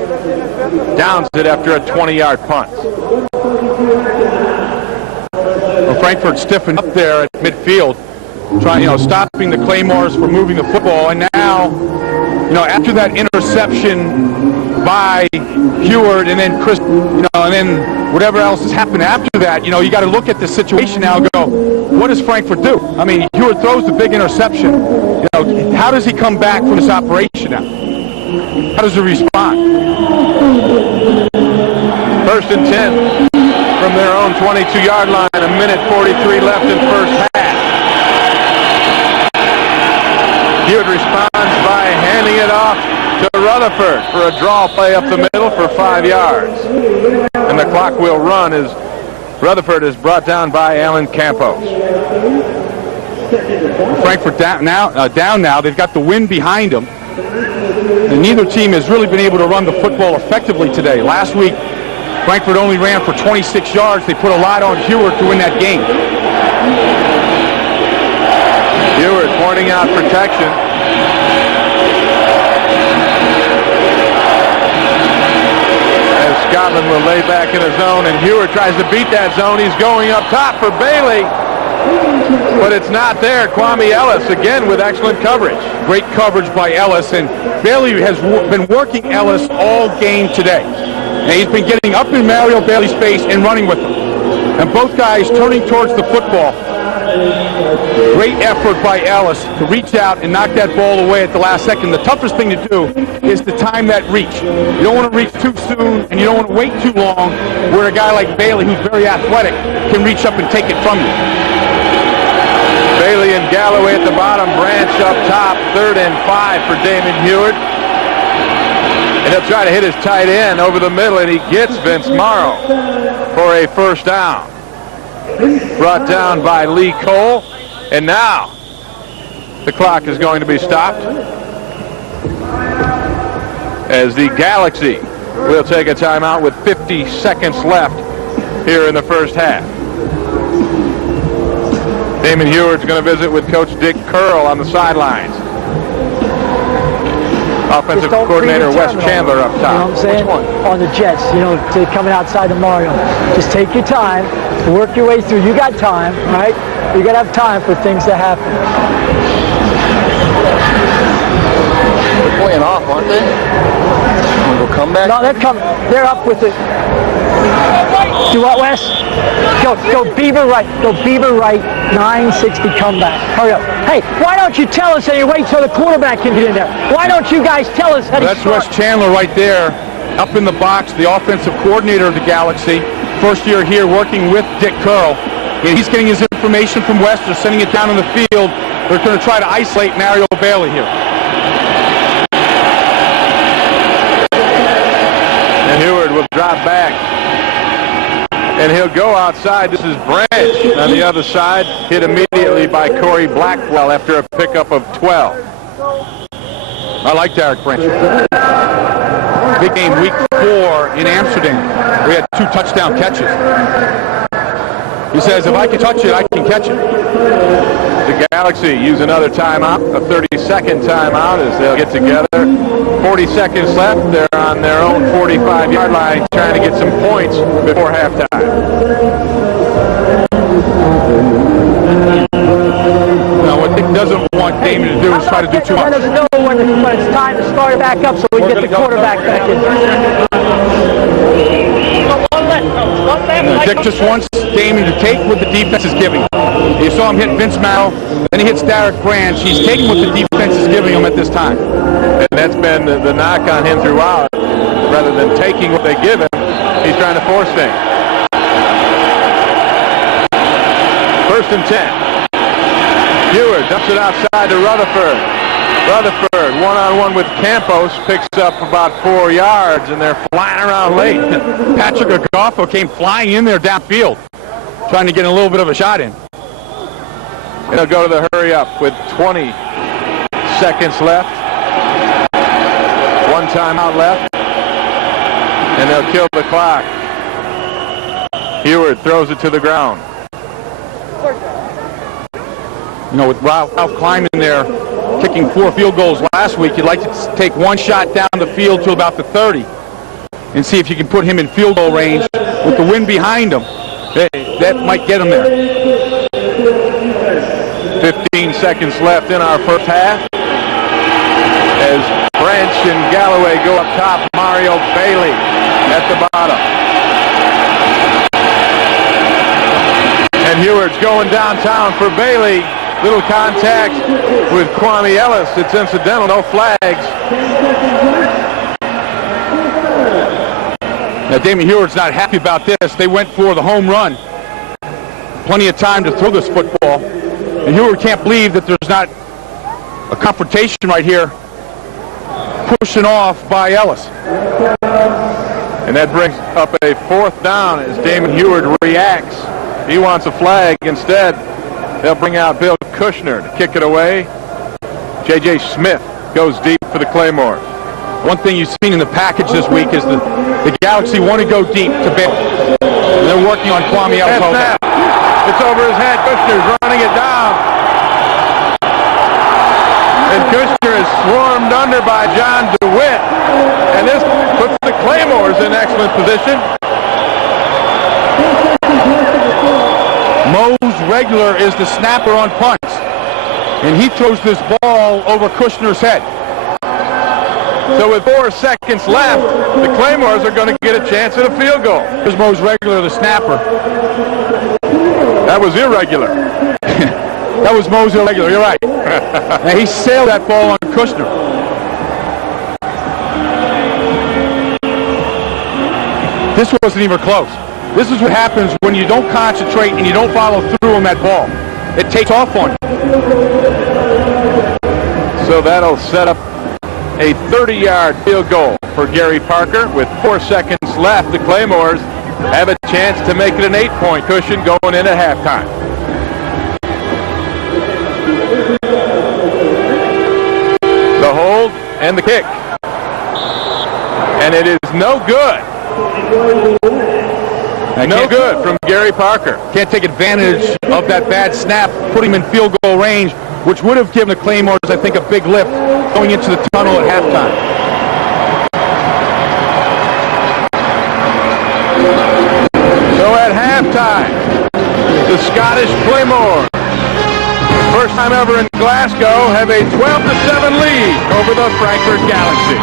downs it after a 20-yard punt. Well, Frankfurt stiffened up there at midfield, trying, stopping the Claymores from moving the football. And now, after that interception by Heward and then Chris, and then whatever else has happened after that, you got to look at the situation now and go, what does Frankfurt do? I mean, Heward throws the big interception. How does he come back from this operation now? How does he respond? 1st and 10 from their own 22-yard line. A minute 43 left in first half. Heward responds by handing it off to Rutherford for a draw play up the middle for 5 yards. And the clock will run as Rutherford is brought down by Alan Campos. Frankfurt down now. They've got the wind behind them. And neither team has really been able to run the football effectively today. Last week, Frankfurt only ran for 26 yards. They put a lot on Heward to win that game. Heward pointing out protection. As Scotland will lay back in a zone, and Heward tries to beat that zone. He's going up top for Bailey. But it's not there. Kwame Ellis again with excellent coverage. Great coverage by Ellis, and Bailey has been working Ellis all game today. And he's been getting up in Mario Bailey's face and running with him. And both guys turning towards the football. Great effort by Ellis to reach out and knock that ball away at the last second. The toughest thing to do is to time that reach. You don't want to reach too soon, and you don't want to wait too long where a guy like Bailey, who's very athletic, can reach up and take it from you. Bailey and Galloway at the bottom, Branch up top, 3rd and 5 for Damon Heward. And he'll try to hit his tight end over the middle, and he gets Vince Morrow for a first down. Brought down by Lee Cole. And now the clock is going to be stopped as the Galaxy will take a timeout with 50 seconds left here in the first half. Damon Heward's going to visit with Coach Dick Curl on the sidelines. Offensive coordinator Wes Chandler up top. You know what I'm saying? On the Jets, coming outside of Mario. Just take your time, work your way through. You got time, right? You got to have time for things to happen. They're playing off, aren't they? Want to come back? No, they're up with it. Do what, Wes? Go Beaver right. Go Beaver right. 960 comeback. Hurry up. Hey, why don't you tell us and you wait till the quarterback can get in there? Why don't you guys tell us how to That's Wes Chandler right there, up in the box, the offensive coordinator of the Galaxy. First year here working with Dick Curl. And he's getting his information from Wes. They're sending it down on the field. They're going to try to isolate Mario Bailey here. And Heward will drop back. And he'll go outside. This is Branch on the other side. Hit immediately by Corey Blackwell after a pickup of 12. I like Derek Branch. Big game week 4 in Amsterdam. We had 2 touchdown catches. He says, if I can touch it, I can catch it. The Galaxy use another timeout, a 30-second timeout as they'll get together. 40 seconds left. They're on their own 45-yard line trying to get some points before halftime. Now, what Dick doesn't want Damon to do is try to do too much. Let us know when it's time to start it back up so we get the quarterback back in. Dick just wants Damon to take what the defense is giving. You saw him hit Vince Merrill, then he hits Derek Branch. He's taking what the defense is giving him at this time. And that's been the knock on him throughout. Rather than taking what they give him, he's trying to force things. 1st and 10. Hewitt dumps it outside to Rutherford. Rutherford, one-on-one with Campos, picks up about 4 yards, and they're flying around late. Patrick Agoffo came flying in there downfield, trying to get a little bit of a shot in. And they'll go to the hurry-up with 20 seconds left. 1 timeout left. And they'll kill the clock. Hewitt throws it to the ground. You know, with Ralph Kleiman there kicking 4 field goals last week, you'd like to take one shot down the field to about the 30 and see if you can put him in field goal range with the wind behind him. That might get him there. 15 seconds left in our first half. As Branch and Galloway go up top, Mario Bailey at the bottom. And Hewitt's going downtown for Bailey. Little contact with Kwame Ellis. It's incidental, no flags. Now, Damon Hewitt's not happy about this. They went for the home run. Plenty of time to throw this football. And Hewitt can't believe that there's not a confrontation right here. Pushing off by Ellis. And that brings up a 4th down as Damon Hewitt reacts. He wants a flag. Instead, they'll bring out Bill Kushner to kick it away. J.J. Smith goes deep for the Claymore. One thing you've seen in the package this week is the Galaxy want to go deep to Bill. They're working on Kwame Ellis. Snap. It's over his head. Kushner's running it down. And Kushner is swarmed under by John DeWitt. And this puts the Claymores in excellent position. Mose Regular is the snapper on punts. And he throws this ball over Kushner's head. So with 4 seconds left, the Claymores are going to get a chance at a field goal. Here's Mose Regular, the snapper. That was irregular. That was Mose Irregular, you're right. Now he sailed that ball on Kushner. This wasn't even close. This is what happens when you don't concentrate and you don't follow through on that ball. It takes off on you. So that'll set up a 30-yard field goal for Gary Parker. With 4 seconds left, the Claymores have a chance to make it an 8-point cushion going in at halftime. The hold and the kick. And it is no good. No good from Gary Parker. Can't take advantage of that bad snap, put him in field goal range, which would have given the Claymores, I think, a big lift going into the tunnel at halftime. So at halftime, the Scottish Claymores, first time ever in Glasgow, have a 12-7 lead over the Frankfurt Galaxy.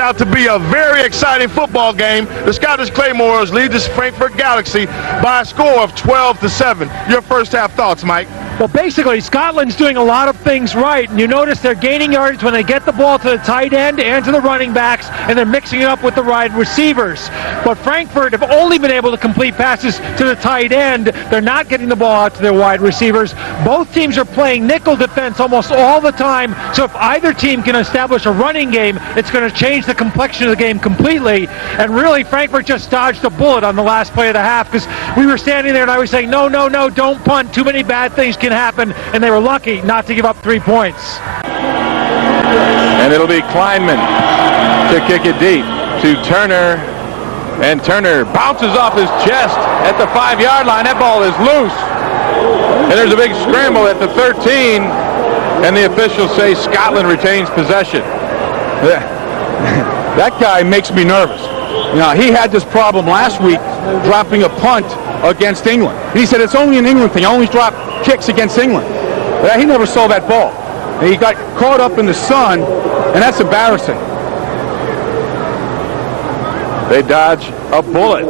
Out to be a very exciting football game. The Scottish Claymores lead the Frankfurt Galaxy by a score of 12-7. Your first half thoughts, Mike? Well, basically, Scotland's doing a lot of things right, and you notice they're gaining yardage when they get the ball to the tight end and to the running backs, and they're mixing it up with the wide receivers. But Frankfurt have only been able to complete passes to the tight end. They're not getting the ball out to their wide receivers. Both teams are playing nickel defense almost all the time, so if either team can establish a running game, it's going to change the complexion of the game completely. And really, Frankfurt just dodged a bullet on the last play of the half, because we were standing there and I was saying, no, don't punt. Too many bad things can happen, and they were lucky not to give up 3 points. And it'll be Kleinman to kick it deep to Turner, and Turner bounces off his chest at the 5-yard line. That ball is loose, and there's a big scramble at the 13, and the officials say Scotland retains possession. That guy makes me nervous. You know, he had this problem last week dropping a punt against England. He said it's only an England thing. I only drop kicks against England. But he never saw that ball. And he got caught up in the sun, and that's embarrassing. They dodge a bullet.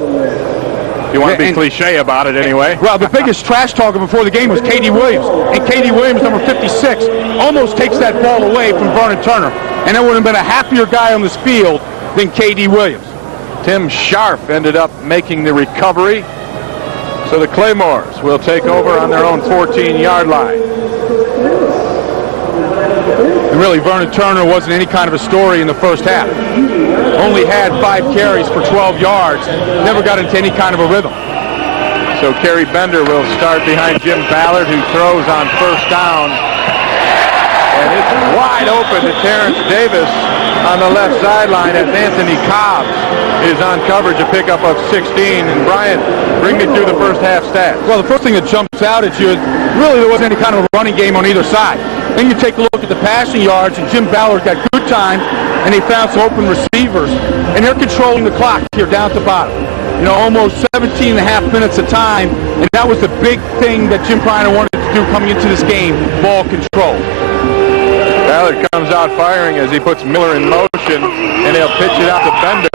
You want to be cliche about it anyway. Well, the biggest trash talker before the game was K.D. Williams. And K.D. Williams, number 56, almost takes that ball away from Vernon Turner. And there would have been a happier guy on this field than K.D. Williams. Tim Sharp ended up making the recovery. So the Claymores will take over on their own 14-yard line. And really, Vernon Turner wasn't any kind of a story in the first half. Only had 5 carries for 12 yards. Never got into any kind of a rhythm. So Kerry Bender will start behind Jim Ballard, who throws on first down. And it's wide open to Terrence Davis on the left sideline as Anthony Cobbs is on coverage, a pickup of 16. And Brian, bring me through the first half stats. Well, the first thing that jumps out at you is really there wasn't any kind of a running game on either side. Then you take a look at the passing yards, and Jim Ballard got good time, and he found some open receivers. And they're controlling the clock here down at the bottom. You know, almost 17 and a half minutes of time, and that was the big thing that Jim Pryor wanted to do coming into this game, ball control. Ballard comes out firing as he puts Miller in motion, and he'll pitch it out to Bender,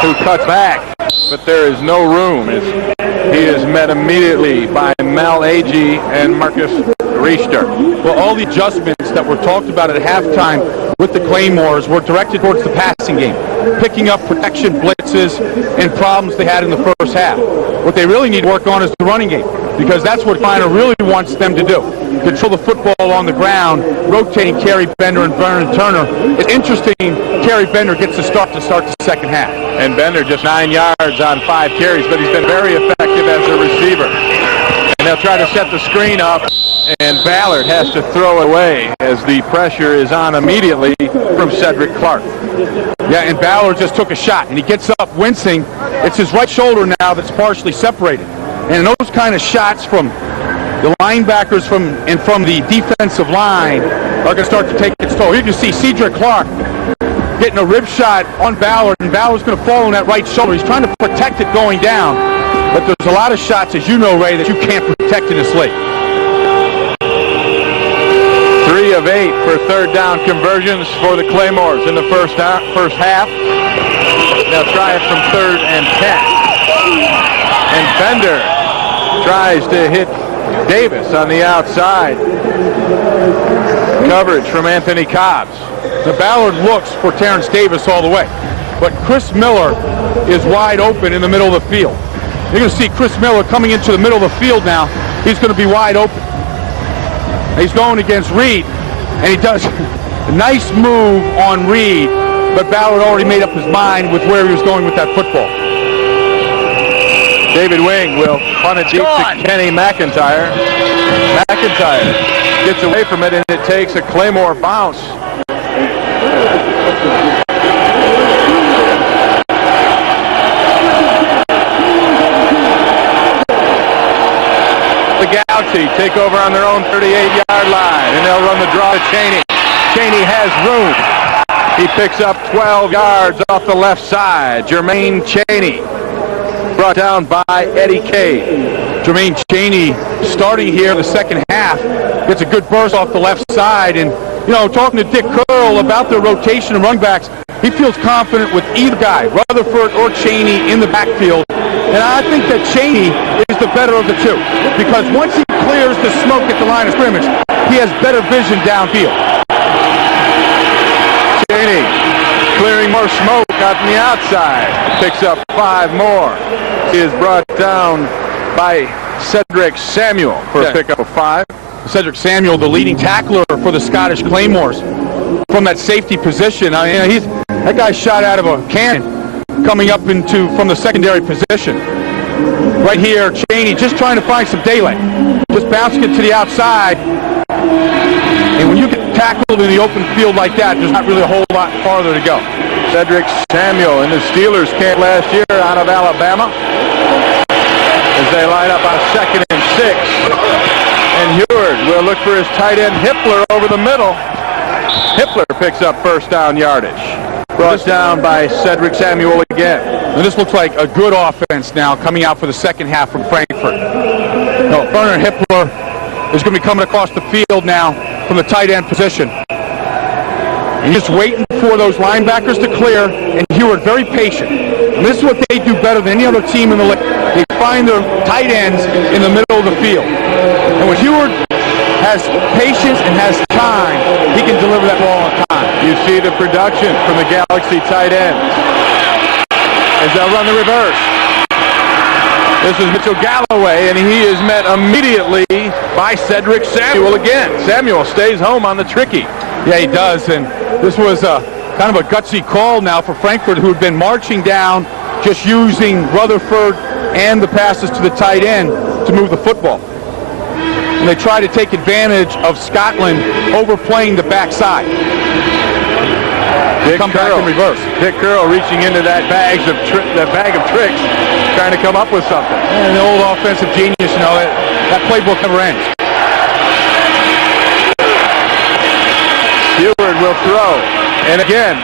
who cuts back, but there is no room. He is met immediately by Mel Agee and Marcus Richter. Well, all the adjustments that were talked about at halftime with the Claymores were directed towards the passing game, picking up protection blitzes and problems they had in the first half. What they really need to work on is the running game, because that's what Finer really wants them to do. Control the football on the ground, rotating Kerry Bender and Vernon Turner. It's interesting, Kerry Bender gets the start the second half. And Bender just 9 yards on 5 carries, but he's been very effective as a receiver. And they'll try to set the screen up, and Ballard has to throw it away as the pressure is on immediately from Cedric Clark. Yeah, and Ballard just took a shot, and he gets up wincing. It's his right shoulder now that's partially separated. And those kind of shots from the linebackers from the defensive line are going to start to take its toll. You can see Cedric Clark getting a rib shot on Ballard, and Ballard's going to fall on that right shoulder. He's trying to protect it going down, but there's a lot of shots, as you know, Ray, that you can't protect in this league. 3 of 8 for third down conversions for the Claymores in the first half. They'll try it from 3rd and 10. And Bender tries to hit Davis on the outside. Coverage from Anthony Cobbs. The Ballard looks for Terrence Davis all the way, but Chris Miller is wide open in the middle of the field. You're going to see Chris Miller coming into the middle of the field now. He's going to be wide open. He's going against Reed, and he does a nice move on Reed, but Ballard already made up his mind with where he was going with that football. David Wing will punt it deep to Kenny McIntyre. McIntyre gets away from it, and it takes a Claymore bounce. The Galaxy take over on their own 38-yard line, and they'll run the draw to Cheney. Cheney has room. He picks up 12 yards off the left side. Jermaine Cheney brought down by Eddie Kay. Jermaine Cheney starting here in the second half gets a good burst off the left side, and you know, talking to Dick Curl about their rotation of running backs, he feels confident with either guy, Rutherford or Cheney, in the backfield. And I think that Cheney is the better of the two, because once he clears the smoke at the line of scrimmage, he has better vision downfield. Cheney clearing more smoke out on the outside. Picks up 5 more. He is brought down by Cedric Samuel for a pickup of 5. Cedric Samuel, the leading tackler for the Scottish Claymores, from that safety position. I mean, that guy shot out of a cannon coming up from the secondary position. Right here, Cheney just trying to find some daylight. Just bouncing it to the outside. And when you get tackled in the open field like that, there's not really a whole lot farther to go. Cedric Samuel in the Steelers camp last year out of Alabama, as they line up on 2nd and 6. And Heward will look for his tight end Hippler over the middle. Hippler picks up first down yardage. Brought down by Cedric Samuel again. And this looks like a good offense now coming out for the second half from Frankfurt. No, Werner Hippler is going to be coming across the field now from the tight end position. He's just waiting for those linebackers to clear, and Heward very patient. And this is what they do better than any other team in the league. They find their tight ends in the middle of the field. And when Heward has patience and has time, he can deliver that ball on time. You see the production from the Galaxy tight ends as they'll run the reverse. This is Mitchell Galloway, and he is met immediately by Cedric Samuel again. Samuel stays home on the tricky. Yeah, he does, and this was kind of a gutsy call now for Frankfurt, who had been marching down, just using Rutherford and the passes to the tight end to move the football. And they try to take advantage of Scotland overplaying the backside. Come back in reverse. Dick Curl reaching into that bag of tricks, trying to come up with something. And the old offensive genius, you know, that playbook never ends. Heward will throw, and again,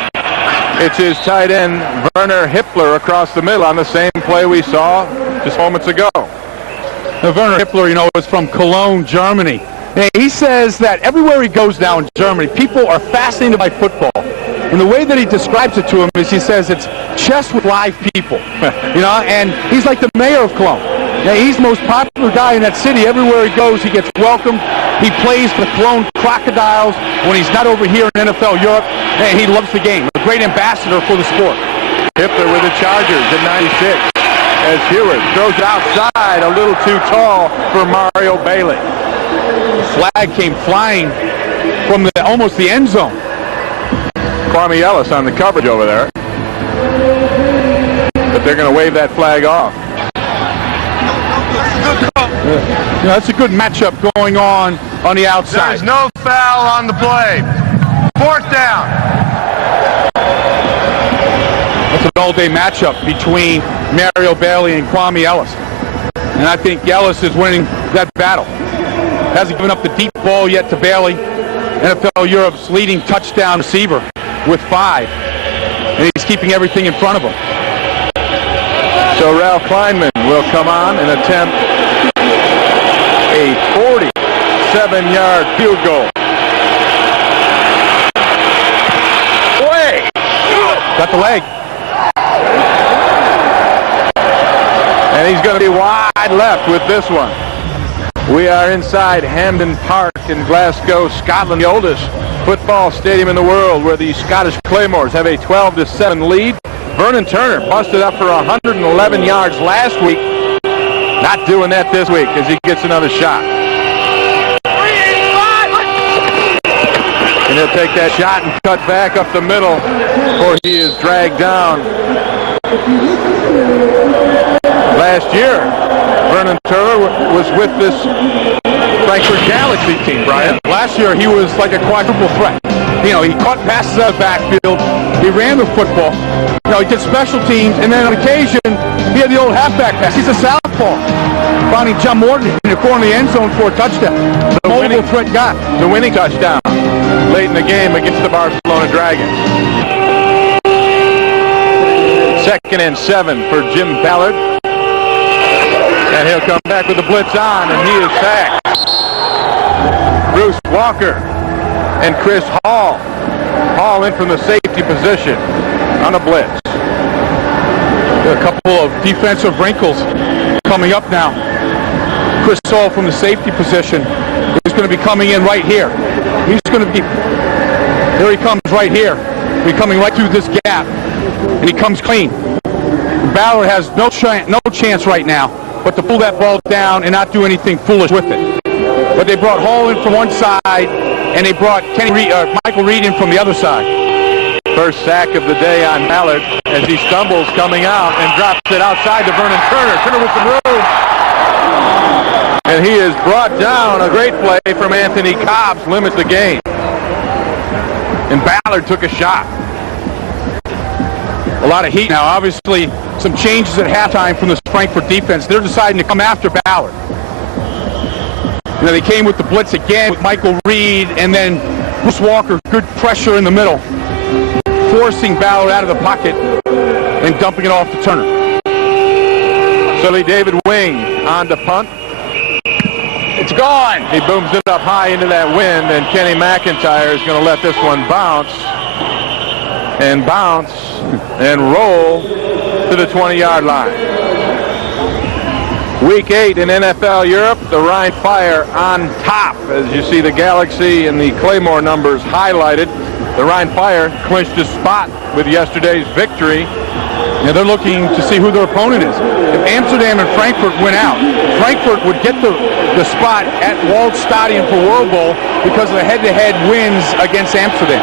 it's his tight end Werner Hippler across the middle on the same play we saw just moments ago. Now, Werner Hippler, you know, is from Cologne, Germany. And he says that everywhere he goes now in Germany, people are fascinated by football. And the way that he describes it to him is he says it's chess with live people, you know, and he's like the mayor of Cologne. Yeah, he's the most popular guy in that city. Everywhere he goes, he gets welcomed. He plays for the Cologne Crocodiles when he's not over here in NFL Europe, and he loves the game. A great ambassador for the sport. Hippler with the Chargers in 96 as Heward throws it outside, a little too tall for Mario Bailey. Flag came flying from almost the end zone. Kwame Ellis on the coverage over there. But they're going to wave that flag off. You know, that's a good matchup going on the outside. There's no foul on the play. Fourth down. That's an all-day matchup between Mario Bailey and Kwame Ellis. And I think Ellis is winning that battle. Hasn't given up the deep ball yet to Bailey. NFL Europe's leading touchdown receiver with 5. And he's keeping everything in front of him. So Ralph Kleinman will come on and attempt a 47-yard field goal. Way! Got the leg. And he's going to be wide left with this one. We are inside Hampden Park in Glasgow, Scotland, the oldest football stadium in the world, where the Scottish Claymores have a 12-7 lead. Vernon Turner busted up for 111 yards last week. Not doing that this week as he gets another shot. And he'll take that shot and cut back up the middle before he is dragged down. Last year, Vernon Turner was with this Frankfurt Galaxy team, Brian. Last year, he was like a quadruple threat. You know, he caught passes out of the backfield. He ran the football. You know, he did special teams, and then on occasion, he had the old halfback pass. He's a southpaw. Finding John Morton in the corner of the end zone for a touchdown. The mobile threat guy. The winning touchdown late in the game against the Barcelona Dragons. 2nd and 7 for Jim Ballard. And he'll come back with the blitz on, and he is sacked. Bruce Walker and Chris Hall. Hall in from the safety position on a blitz. A couple of defensive wrinkles coming up now. Chris Hall from the safety position is going to be coming in right here. He's going to be, here he comes right here. He's coming right through this gap, and he comes clean. Ballard has no chance right now but to pull that ball down and not do anything foolish with it. But they brought Hall in from one side, and they brought Michael Reed in from the other side. First sack of the day on Ballard as he stumbles coming out and drops it outside to Vernon Turner. Turner with some room. And he is brought down. A great play from Anthony Cobbs limits the game. And Ballard took a shot. A lot of heat now. Obviously, some changes at halftime from this Frankfurt defense. They're deciding to come after Ballard. You know, they came with the blitz again with Michael Reed, and then Bruce Walker, good pressure in the middle, forcing Ballard out of the pocket and dumping it off to Turner. Sully David Wing on the punt. It's gone. He booms it up high into that wind, and Kenny McIntyre is going to let this one bounce and roll to the 20-yard line. Week 8 in NFL Europe, the Rhine Fire on top. As you see the Galaxy and the Claymore numbers highlighted, the Rhine Fire clinched a spot with yesterday's victory. Yeah, they're looking to see who their opponent is. If Amsterdam and Frankfurt win out, Frankfurt would get the spot at Waldstadion for World Bowl because of the head-to-head wins against Amsterdam.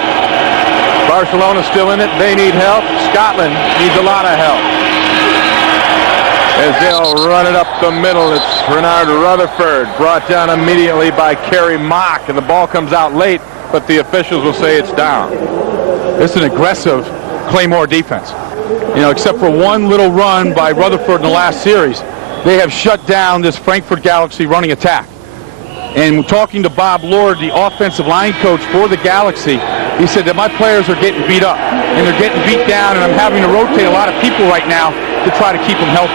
Barcelona's still in it. They need help. Scotland needs a lot of help. As they'll run it up the middle, it's Renard Rutherford, brought down immediately by Kerry Mock, and the ball comes out late, but the officials will say it's down. It's an aggressive Claymore defense. You know, except for one little run by Rutherford in the last series, they have shut down this Frankfurt Galaxy running attack. And talking to Bob Lord, the offensive line coach for the Galaxy, he said that my players are getting beat up, and they're getting beat down, and I'm having to rotate a lot of people right now to try to keep them healthy.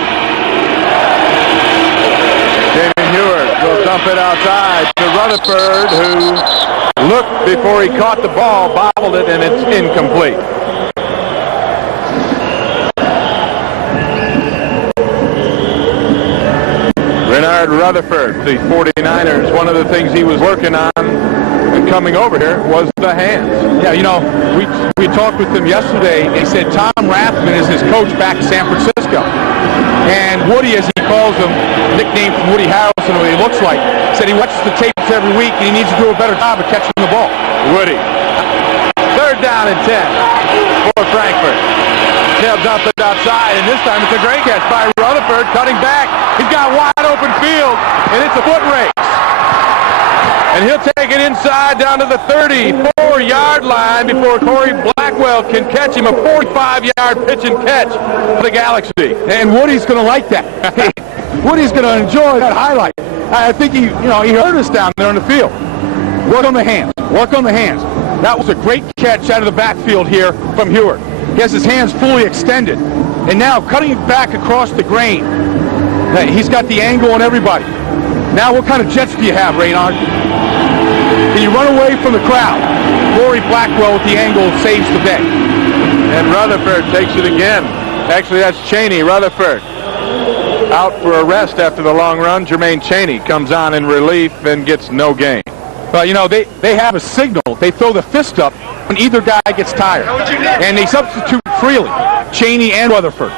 Damon Heward will dump it outside to Rutherford, who looked before he caught the ball, bobbled it, and it's incomplete. Renard Rutherford, the 49ers, one of the things he was working on and coming over here was the hands. Yeah, you know, we talked with him yesterday. He said Tom Rathman is his coach back in San Francisco. And Woody, as he calls him, nickname from Woody Harrelson, what he looks like, said he watches the tapes every week and he needs to do a better job of catching the ball. Woody. 3rd down and 10 for Frankfurt. They'll dump it outside, and this time it's a great catch by Rutherford, cutting back. He's got wide open field, and it's a foot race. And he'll take it inside down to the 34-yard line before Corey Blackwell can catch him. A 45-yard pitch and catch for the Galaxy. And Woody's going to like that. Woody's going to enjoy that highlight. I think he heard us down there on the field. Work on the hands. Work on the hands. That was a great catch out of the backfield here from Heward. He has his hands fully extended. And now cutting it back across the grain. He's got the angle on everybody. Now what kind of jets do you have, Raynard? Can you run away from the crowd? Corey Blackwell with the angle saves the day. And Rutherford takes it again. Actually, that's Cheney. Rutherford out for a rest after the long run. Jermaine Cheney comes on in relief and gets no gain. Well, you know, they have a signal. They throw the fist up when either guy gets tired. And they substitute freely, Cheney and Rutherford.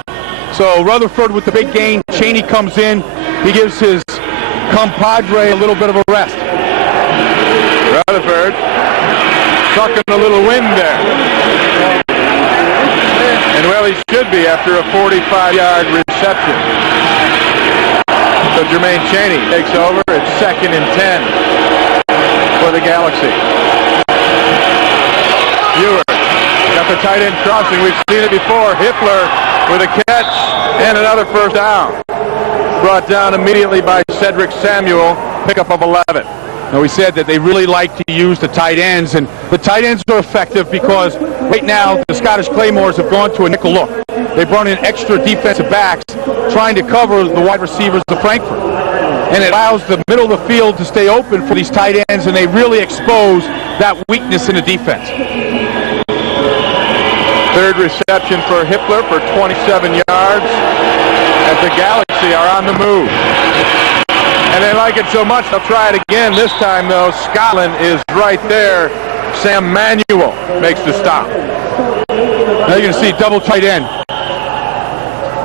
So Rutherford with the big gain. Cheney comes in. He gives his compadre a little bit of a rest. Rutherford sucking a little wind there. And well, he should be after a 45-yard reception. So Jermaine Cheney takes over. It's 2nd and 10 for the Galaxy. Heward got the tight end crossing. We've seen it before. Hippler with a catch and another first down. Brought down immediately by Cedric Samuel. Pickup of 11. Now, we said that they really like to use the tight ends, and the tight ends are effective because right now the Scottish Claymores have gone to a nickel look. They brought in extra defensive backs trying to cover the wide receivers of Frankfurt. And it allows the middle of the field to stay open for these tight ends, and they really expose that weakness in the defense. 3rd reception for Hippler for 27 yards as the Galaxy are on the move. And they like it so much, they'll try it again. This time, though, Scotland is right there. Sam Manuel makes the stop. Now you're going to see double tight end.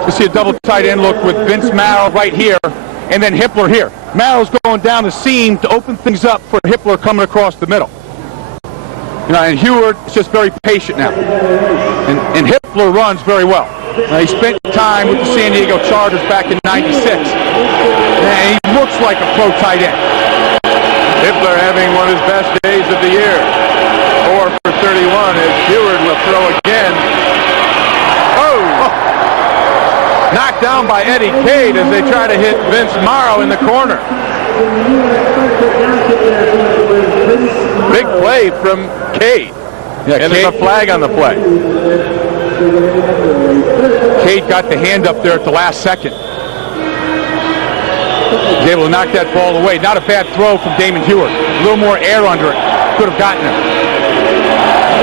You see a double tight end look with Vince Marrow right here, and then Hippler here. Marrow's going down the seam to open things up for Hippler coming across the middle. You know, and Heward is just very patient now. And Hippler runs very well. He spent time with the San Diego Chargers back in '96. And he looks like a pro tight end. Hippler having one of his best days of the year. 4 for 31 as Heward will throw again. Oh! Knocked down by Eddie Cade as they try to hit Vince Morrow in the corner. Big play from Cade. Yeah, and there's a flag on the play. Cade got the hand up there at the last second. He's able to knock that ball away. Not a bad throw from Damon Heward. A little more air under it. Could have gotten it.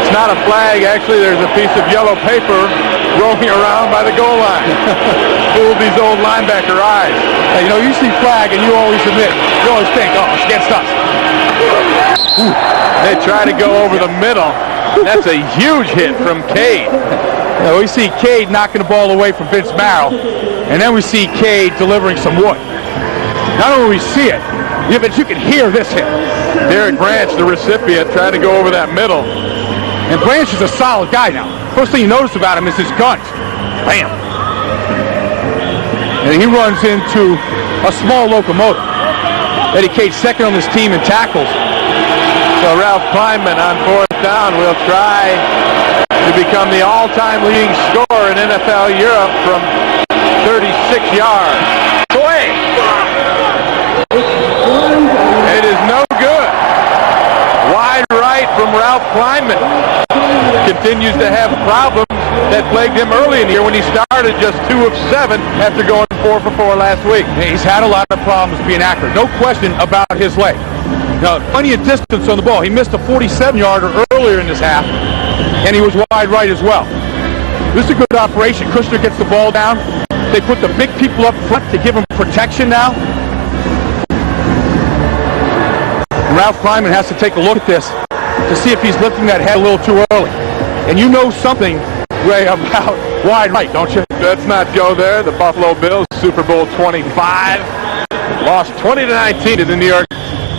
It's not a flag. Actually, there's a piece of yellow paper rolling around by the goal line. Fooled these old linebacker eyes. Hey, you know, you see flag and you always admit, you always think, oh, it's against us. Ooh. They try to go over the middle. That's a huge hit from Cade. You know, we see Cade knocking the ball away from Vince Marrow, and then we see Cade delivering some wood. Not only do we see it, but you can hear this hit. Derek Branch, the recipient, tried to go over that middle. And Branch is a solid guy now. First thing you notice about him is his guns. Bam. And he runs into a small locomotive. Eddie Cade second on this team in tackles. So Ralph Kleinman on fourth down will try to become the all-time leading scorer in NFL Europe from 36 yards. Away! It is no good. Wide right from Ralph Kleinman. Continues to have problems that plagued him early in the year when he started just 2 of 7 after going 4 for 4 last week. He's had a lot of problems being accurate. No question about his leg. Now, plenty of distance on the ball. He missed a 47-yarder earlier in this half, and he was wide right as well. This is a good operation. Kushner gets the ball down. They put the big people up front to give him protection now. And Ralph Kleinman has to take a look at this to see if he's lifting that head a little too early. And you know something, Ray, about wide right, don't you? Let's not go there. The Buffalo Bills, Super Bowl 25, lost 20-19 to the New York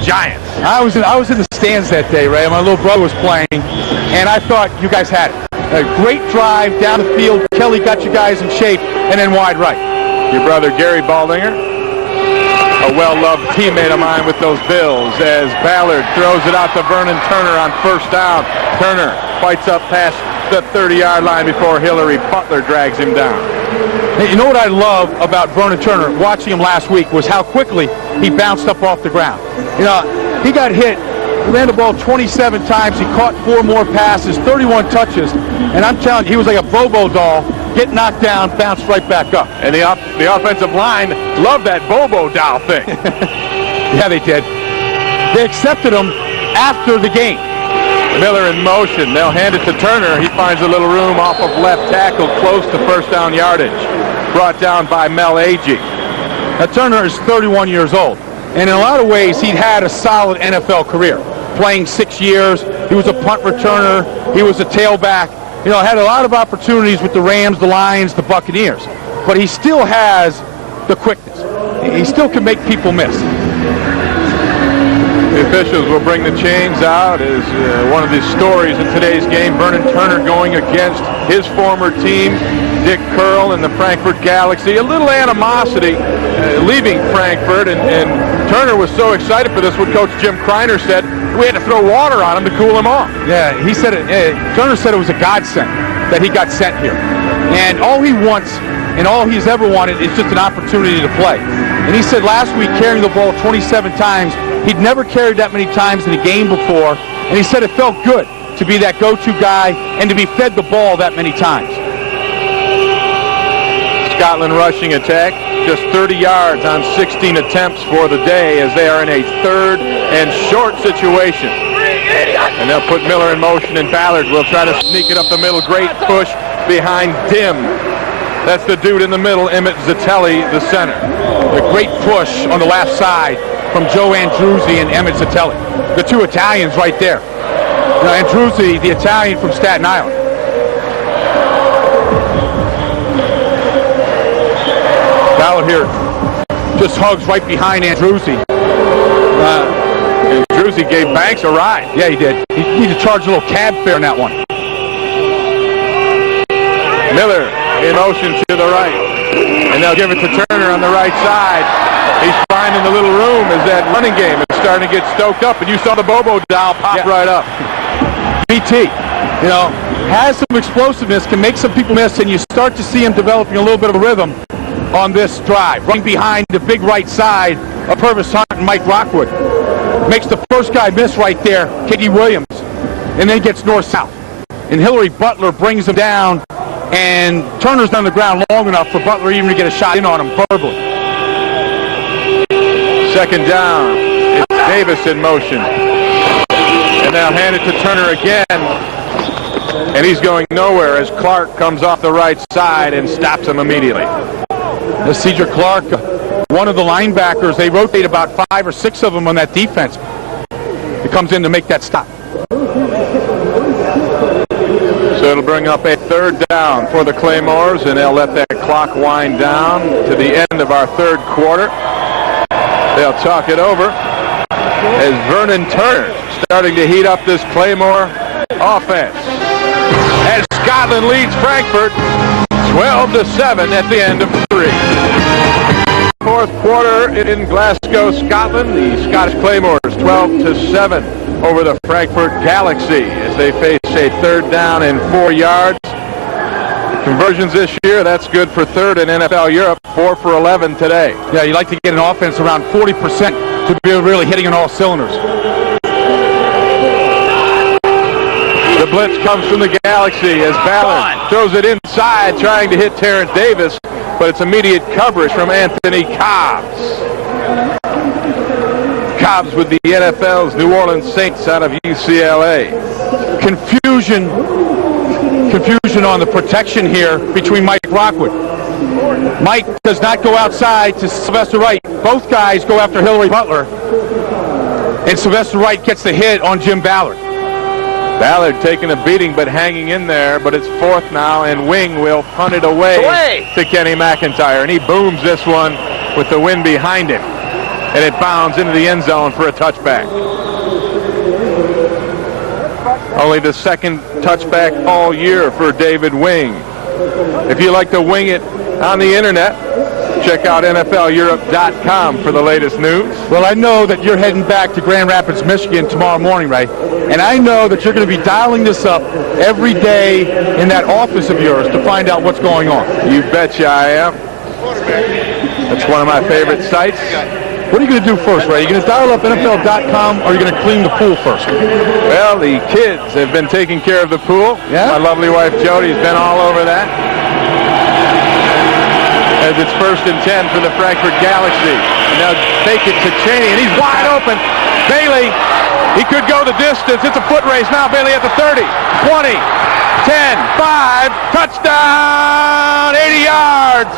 Giants. I was in the stands that day, Ray. My little brother was playing, and I thought you guys had it. A great drive down the field. Kelly got you guys in shape, and then wide right. Your brother Gary Baldinger, a well-loved teammate of mine with those Bills, as Ballard throws it out to Vernon Turner on first down. Turner fights up past the 30-yard line before Hillary Butler drags him down. Hey, you know what I love about Vernon Turner, watching him last week, was how quickly he bounced up off the ground. You know, he got hit, he ran the ball 27 times, he caught 4 more passes, 31 touches, and I'm telling you, he was like a Bobo doll, get knocked down, bounced right back up. And the offensive line loved that Bobo doll thing. Yeah, they did. They accepted him after the game. Miller in motion. They'll hand it to Turner. He finds a little room off of left tackle, close to first down yardage. Brought down by Mel Agee. Now, Turner is 31 years old, and in a lot of ways, he'd had a solid NFL career. Playing 6 years, he was a punt returner, he was a tailback. You know, had a lot of opportunities with the Rams, the Lions, the Buccaneers. But he still has the quickness. He still can make people miss. The officials will bring the chains out as one of the stories in today's game. Vernon Turner going against his former team, Dick Curl and the Frankfurt Galaxy. A little animosity leaving Frankfurt, and Turner was so excited for this, what Coach Jim Kreiner said, we had to throw water on him to cool him off. Yeah, he said it. Turner said it was a godsend that he got sent here. And all he wants and all he's ever wanted is just an opportunity to play. And he said last week, carrying the ball 27 times, he'd never carried that many times in a game before, and he said it felt good to be that go-to guy and to be fed the ball that many times. Scotland rushing attack, just 30 yards on 16 attempts for the day as they are in a 3rd and short situation. And they'll put Miller in motion, and Ballard will try to sneak it up the middle. Great push behind Dim. That's the dude in the middle, Emmett Zitelli, the center. A great push on the left side from Joe Andruzzi and Emmett Zitelli. The 2 Italians right there. Now, Andruzzi, the Italian from Staten Island. Ballard here just hugs right behind Andruzzi. Andruzzi gave Banks a ride. Yeah, he did. He needed to charge a little cab fare in that one. Miller in motion to the right. And they'll give it to Turner on the right side. He's finding the little room as that running game is starting to get stoked up. And you saw the Bobo doll pop right up. BT, you know, has some explosiveness, can make some people miss, and you start to see him developing a little bit of a rhythm on this drive. Running behind the big right side of Purvis Hunt and Mike Rockwood. Makes the first guy miss right there, Kiddy Williams, and then gets north-south. And Hillary Butler brings him down, and Turner's on the ground long enough for Butler even to get a shot in on him verbally. Second down. It's Davis in motion. And now hand it to Turner again. And he's going nowhere as Clark comes off the right side and stops him immediately. Cedric Clark, one of the linebackers, they rotate about 5 or 6 of them on that defense. He comes in to make that stop. So it'll bring up a third down for the Claymores, and they'll let that clock wind down to the end of our third quarter. They'll talk it over as Vernon Turner starting to heat up this Claymore offense. As Scotland leads Frankfurt 12-7 at the end of 3. Fourth quarter in Glasgow, Scotland. The Scottish Claymores 12-7 over the Frankfurt Galaxy as they face a third down and 4 yards. Conversions this year, that's good for third in NFL Europe, 4 for 11 today. Yeah, you like to get an offense around 40% to be really hitting on all cylinders. The blitz comes from the Galaxy as Ballard throws it inside, trying to hit Terrence Davis, but it's immediate coverage from Anthony Cobbs. Cobbs with the NFL's New Orleans Saints out of UCLA. Confusion on the protection here between Mike Rockwood. Mike does not go outside to Sylvester Wright. Both guys go after Hillary Butler, and Sylvester Wright gets the hit on Jim Ballard. Ballard taking a beating but hanging in there, but it's fourth now, and Wing will punt it away to Kenny McIntyre, and he booms this one with the wind behind him, and it bounds into the end zone for a touchback. Only the second touchback all year for David Wing. If you like to wing it on the internet, check out NFLEurope.com for the latest news. Well, I know that you're heading back to Grand Rapids, Michigan tomorrow morning, right? And I know that you're going to be dialing this up every day in that office of yours to find out what's going on. You betcha I am. That's one of my favorite sites. What are you going to do first, Ray? Are you going to dial up NFL.com, or are you going to clean the pool first? Well, the kids have been taking care of the pool. Yeah? My lovely wife Jody's been all over that. As it's 1st and 10 for the Frankfurt Galaxy. And now take it to Cheney, and he's wide open. Bailey, he could go the distance. It's a foot race now. Bailey at the 30, 20, 10, 5, touchdown, 80 yards.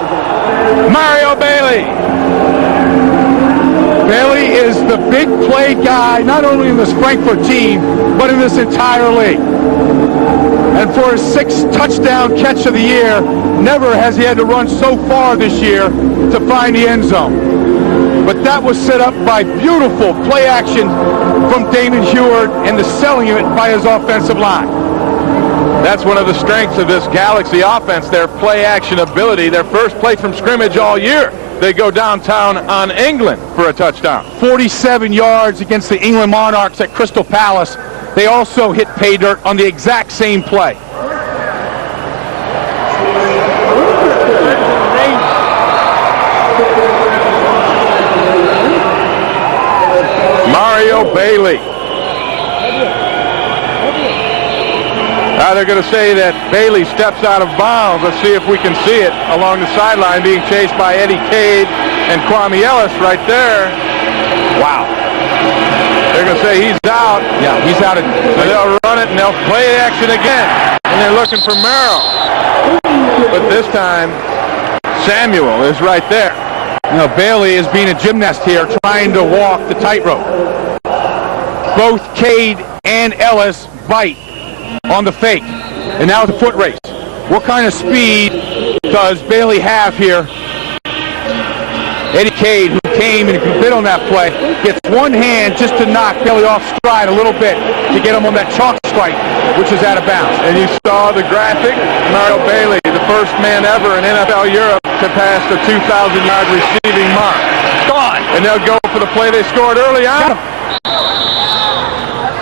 Mario Bailey. Bailey is the big play guy, not only in this Frankfurt team, but in this entire league. And for his 6th touchdown catch of the year, never has he had to run so far this year to find the end zone. But that was set up by beautiful play action from Damon Heward and the selling of it by his offensive line. That's one of the strengths of this Galaxy offense, their play action ability. Their first play from scrimmage all year. They go downtown on England for a touchdown. 47 yards against the England Monarchs at Crystal Palace. They also hit pay dirt on the exact same play. Mario Bailey. Now they're going to say that Bailey steps out of bounds. Let's see if we can see it along the sideline, being chased by Eddie Cade and Kwame Ellis right there. Wow. They're going to say he's out. Yeah, he's out. So they'll run it and they'll play action again. And they're looking for Merrill. But this time, Samuel is right there. You know, Bailey is being a gymnast here, trying to walk the tightrope. Both Cade and Ellis bite on the fake. And now it's a foot race. What kind of speed does Bailey have here? Eddie Cade, who came and bit on that play, gets one hand just to knock Bailey off stride a little bit to get him on that chalk stripe, which is out of bounds. And you saw the graphic. Mario Bailey, the first man ever in NFL Europe to pass the 2,000-yard receiving mark. Gone. And they'll go for the play they scored early on.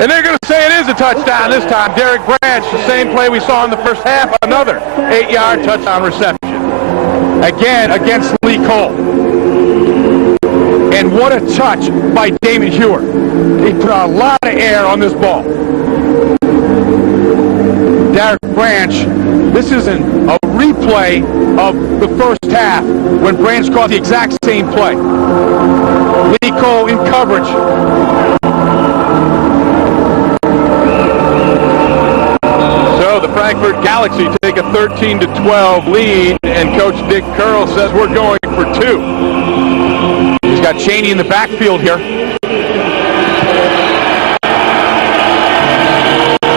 And they're going to say it is a touchdown this time. Derek Branch, the same play we saw in the first half, another 8-yard touchdown reception. Again, against Lee Cole. And what a touch by Damon Heward. He put a lot of air on this ball. Derek Branch, this isn't a replay of the first half when Branch caught the exact same play. Lee Cole in coverage. So the Frankfurt Galaxy take a 13-12 lead, and Coach Dick Curl says we're going for 2. He's got Cheney in the backfield here.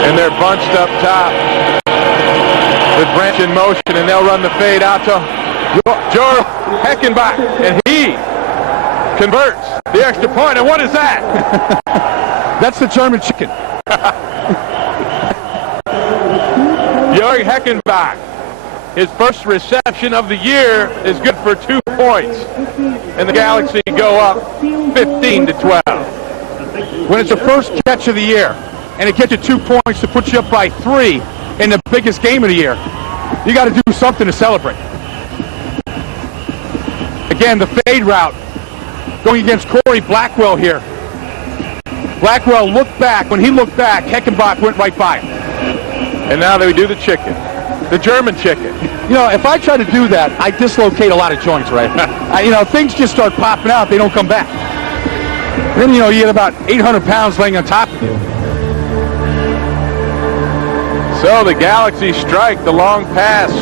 And they're bunched up top with Branch in motion, and they'll run the fade out to Joe Heckenbach, and he converts the extra point. And what is that? That's the German chicken. Jörg Heckenbach, his first reception of the year, is good for 2 points. And the Galaxy go up 15-12. When it's the first catch of the year, and it gets you 2 points to put you up by 3 in the biggest game of the year, you got to do something to celebrate. Again, the fade route going against Corey Blackwell here. Blackwell looked back. When he looked back, Heckenbach went right by him. And now they do the chicken, the German chicken. You know, if I try to do that, I dislocate a lot of joints, right? You know, things just start popping out. They don't come back. Then, you know, you get about 800 pounds laying on top of you. So the Galaxy strike the long pass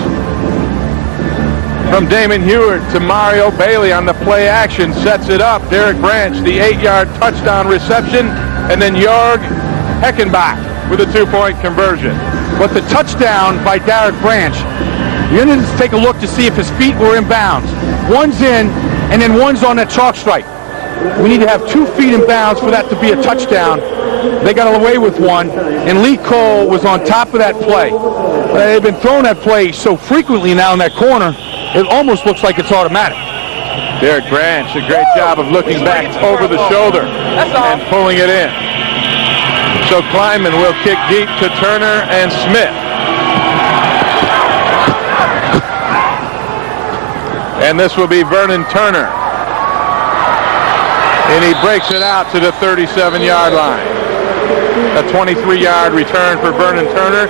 from Damon Heward to Mario Bailey on the play action. Sets it up. Derek Branch, the 8-yard touchdown reception. And then Jörg Heckenbach with a 2-point conversion. But the touchdown by Derek Branch, you need to take a look to see if his feet were in bounds. One's in, and then one's on that chalk stripe. We need to have 2 feet in bounds for that to be a touchdown. They got away with one, and Lee Cole was on top of that play. They've been throwing that play so frequently now in that corner, it almost looks like it's automatic. Derek Branch, a great job of looking back over the shoulder and pulling it in. So Kleiman will kick deep to Turner and Smith. And this will be Vernon Turner. And he breaks it out to the 37-yard line. A 23-yard return for Vernon Turner.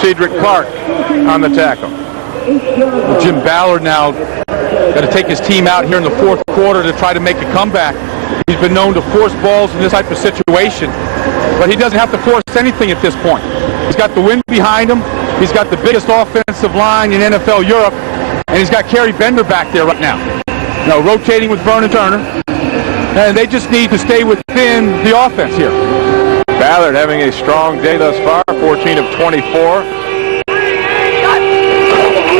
Cedric Clark on the tackle. Jim Ballard now got to take his team out here in the fourth quarter to try to make a comeback. He's been known to force balls in this type of situation, but he doesn't have to force anything at this point. He's got the wind behind him. He's got the biggest offensive line in NFL Europe, and he's got Kerry Bender back there right now. Now rotating with Vernon Turner, and they just need to stay within the offense here. Ballard having a strong day thus far, 14 of 24.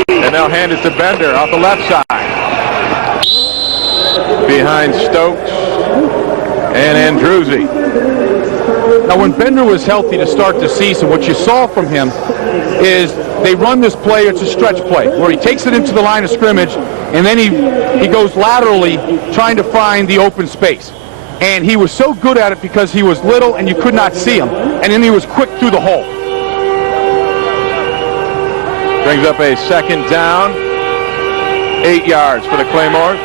And they'll hand it to Bender off the left side. Behind Stokes and Andruzzi. Now when Bender was healthy to start the season, what you saw from him is they run this play, it's a stretch play, where he takes it into the line of scrimmage, and then he goes laterally trying to find the open space. And he was so good at it because he was little and you could not see him. And then he was quick through the hole. Brings up a second down. 8 yards for the Claymores.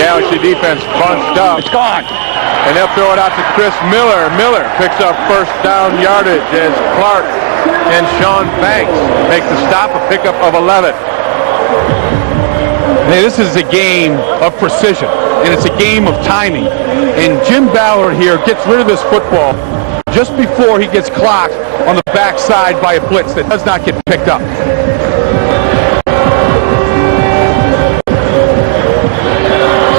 Galaxy defense bunched up. It's gone. And they'll throw it out to Chris Miller. Miller picks up first down yardage as Clark and Sean Banks make the stop, a pickup of 11. Hey, this is a game of precision, and it's a game of timing. And Jim Ballard here gets rid of this football just before he gets clocked on the backside by a blitz that does not get picked up.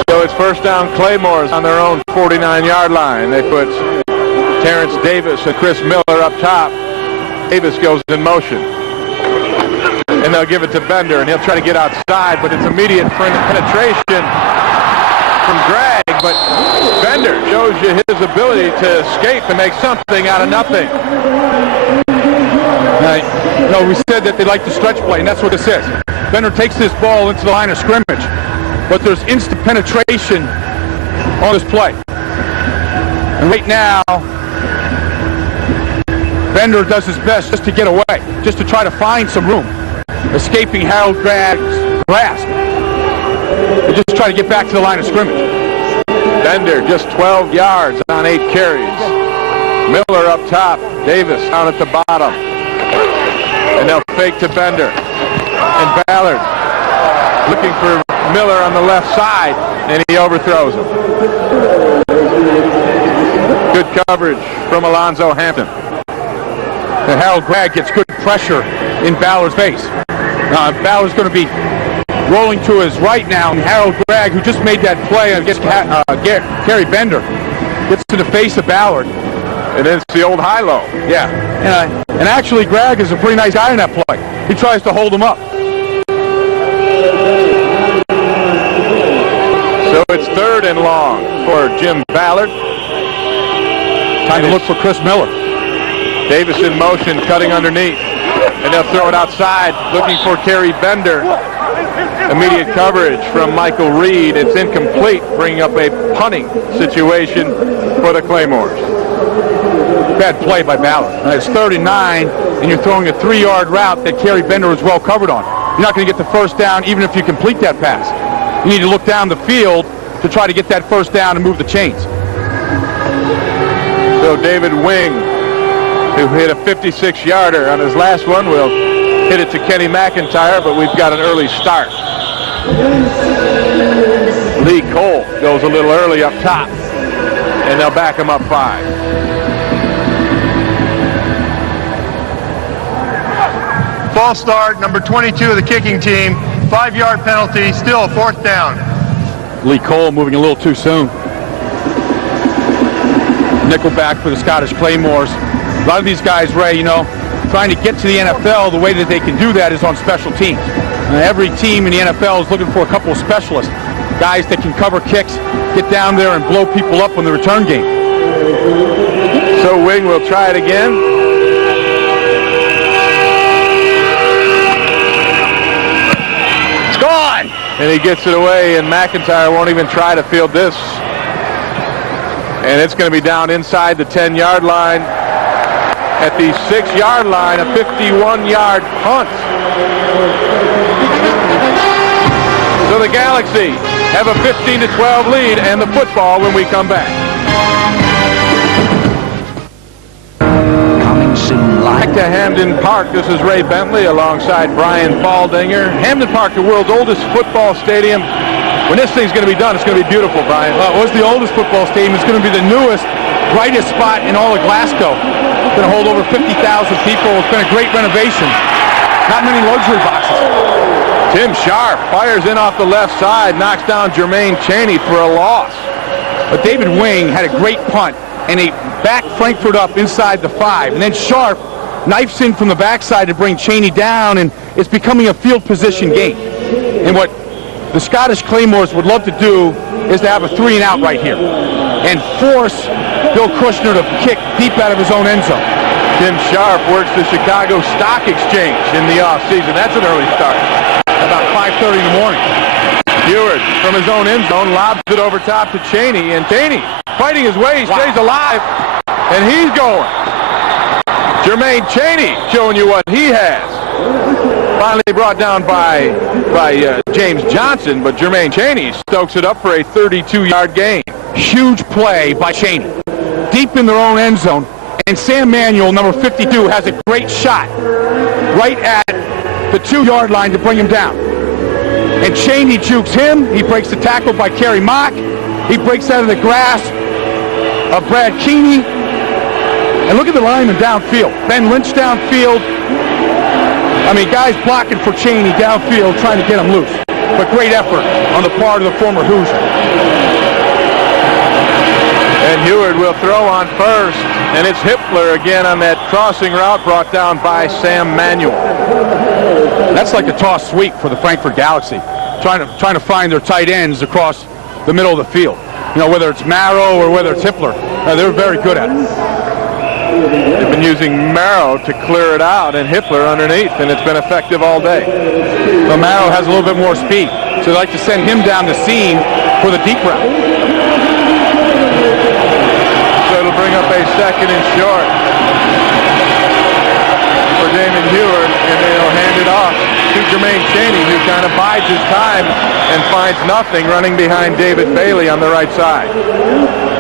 So it's first down Claymores on their own 49-yard line. They put Terrence Davis and Chris Miller up top. Davis goes in motion. And they'll give it to Bender, and he'll try to get outside, but it's immediate penetration from Gregg. But Bender shows you his ability to escape and make something out of nothing. No, we said that they like to stretch play, and that's what this is. Bender takes this ball into the line of scrimmage, but there's instant penetration on this play. And right now, Bender does his best just to get away, just to try to find some room. Escaping Harold Gregg's grasp. They just try to get back to the line of scrimmage. Bender just 12 yards on 8 carries. Miller up top. Davis down at the bottom. And they'll fake to Bender. And Ballard looking for Miller on the left side, and he overthrows him. Good coverage from Alonzo Hampton. And Harold Gregg gets good pressure in Ballard's face. Ballard's going to be rolling to his right now, and Harold Gregg, who just made that play against Gary Bender, gets to the face of Ballard. And it's the old high-low. Yeah, and actually Gregg is a pretty nice guy in that play. He tries to hold him up. So it's 3rd and long for Jim Ballard. Time to look for Chris Miller. Davis in motion, cutting underneath. And they'll throw it outside, looking for Gary Bender. Immediate coverage from Michael Reed. It's incomplete, bringing up a punting situation for the Claymores. Bad play by Ballard. It's 3rd and 9, and you're throwing a 3-yard route that Gary Bender was well covered on. You're not going to get the first down even if you complete that pass. You need to look down the field to try to get that first down and move the chains. So David Wing, who hit a 56-yarder on his last one, will hit it to Kenny McIntyre, but we've got an early start. Lee Cole goes a little early up top, and they'll back him up 5. False start, number 22 of the kicking team. 5-yard penalty, still a 4th down. Lee Cole moving a little too soon. Nickelback for the Scottish Claymores. A lot of these guys, Ray, trying to get to the NFL, the way that they can do that is on special teams. Every team in the NFL is looking for a couple of specialists. Guys that can cover kicks, get down there and blow people up on the return game. So Wing will try it again. And he gets it away, and McIntyre won't even try to field this. And it's going to be down inside the 10-yard line. At the 6-yard line, a 51-yard punt. So the Galaxy have a 15-12 lead and the football when we come back. Back to Hampden Park. This is Ray Bentley alongside Brian Baldinger. Hampden Park, the world's oldest football stadium. When this thing's going to be done, it's going to be beautiful, Brian. Well, it was the oldest football stadium. It's going to be the newest, brightest spot in all of Glasgow. It's going to hold over 50,000 people. It's been a great renovation. Not many luxury boxes. Tim Sharp fires in off the left side, knocks down Jermaine Chaney for a loss. But David Wing had a great punt, and he backed Frankfurt up inside the 5. And then Sharp knifes in from the backside to bring Chaney down, and it's becoming a field position game. And what the Scottish Claymores would love to do is to have a 3-and-out right here and force Bill Kushner to kick deep out of his own end zone. Tim Sharp works the Chicago Stock Exchange in the offseason. That's an early start. About 5:30 in the morning. Heward from his own end zone lobs it over top to Chaney, and Chaney fighting his way, stays alive, and he's going. Jermaine Chaney showing you what he has. Finally brought down by James Johnson, but Jermaine Chaney stokes it up for a 32-yard gain. Huge play by Chaney. Deep in their own end zone. And Sam Manuel, number 52, has a great shot right at the 2-yard line to bring him down. And Chaney jukes him. He breaks the tackle by Kerry Mock. He breaks out of the grasp of Brad Keeney. And look at the lineman downfield. Ben Lynch downfield. I mean, guys blocking for Chaney downfield, trying to get him loose. But great effort on the part of the former Hoosier. And Heward will throw on first, and it's Hippler again on that crossing route brought down by Sam Manuel. That's like a toss sweep for the Frankfurt Galaxy, trying to find their tight ends across the middle of the field. Whether it's Marrow or whether it's Hippler, they're very good at it. They've been using Marrow to clear it out and Hippler underneath, and it's been effective all day. So Marrow has a little bit more speed, so they like to send him down the seam for the deep route. So it'll bring up a 2nd and short for Damon Heward, and they'll hand it off to Jermaine Chaney, who kind of bides his time and finds nothing running behind David Bailey on the right side.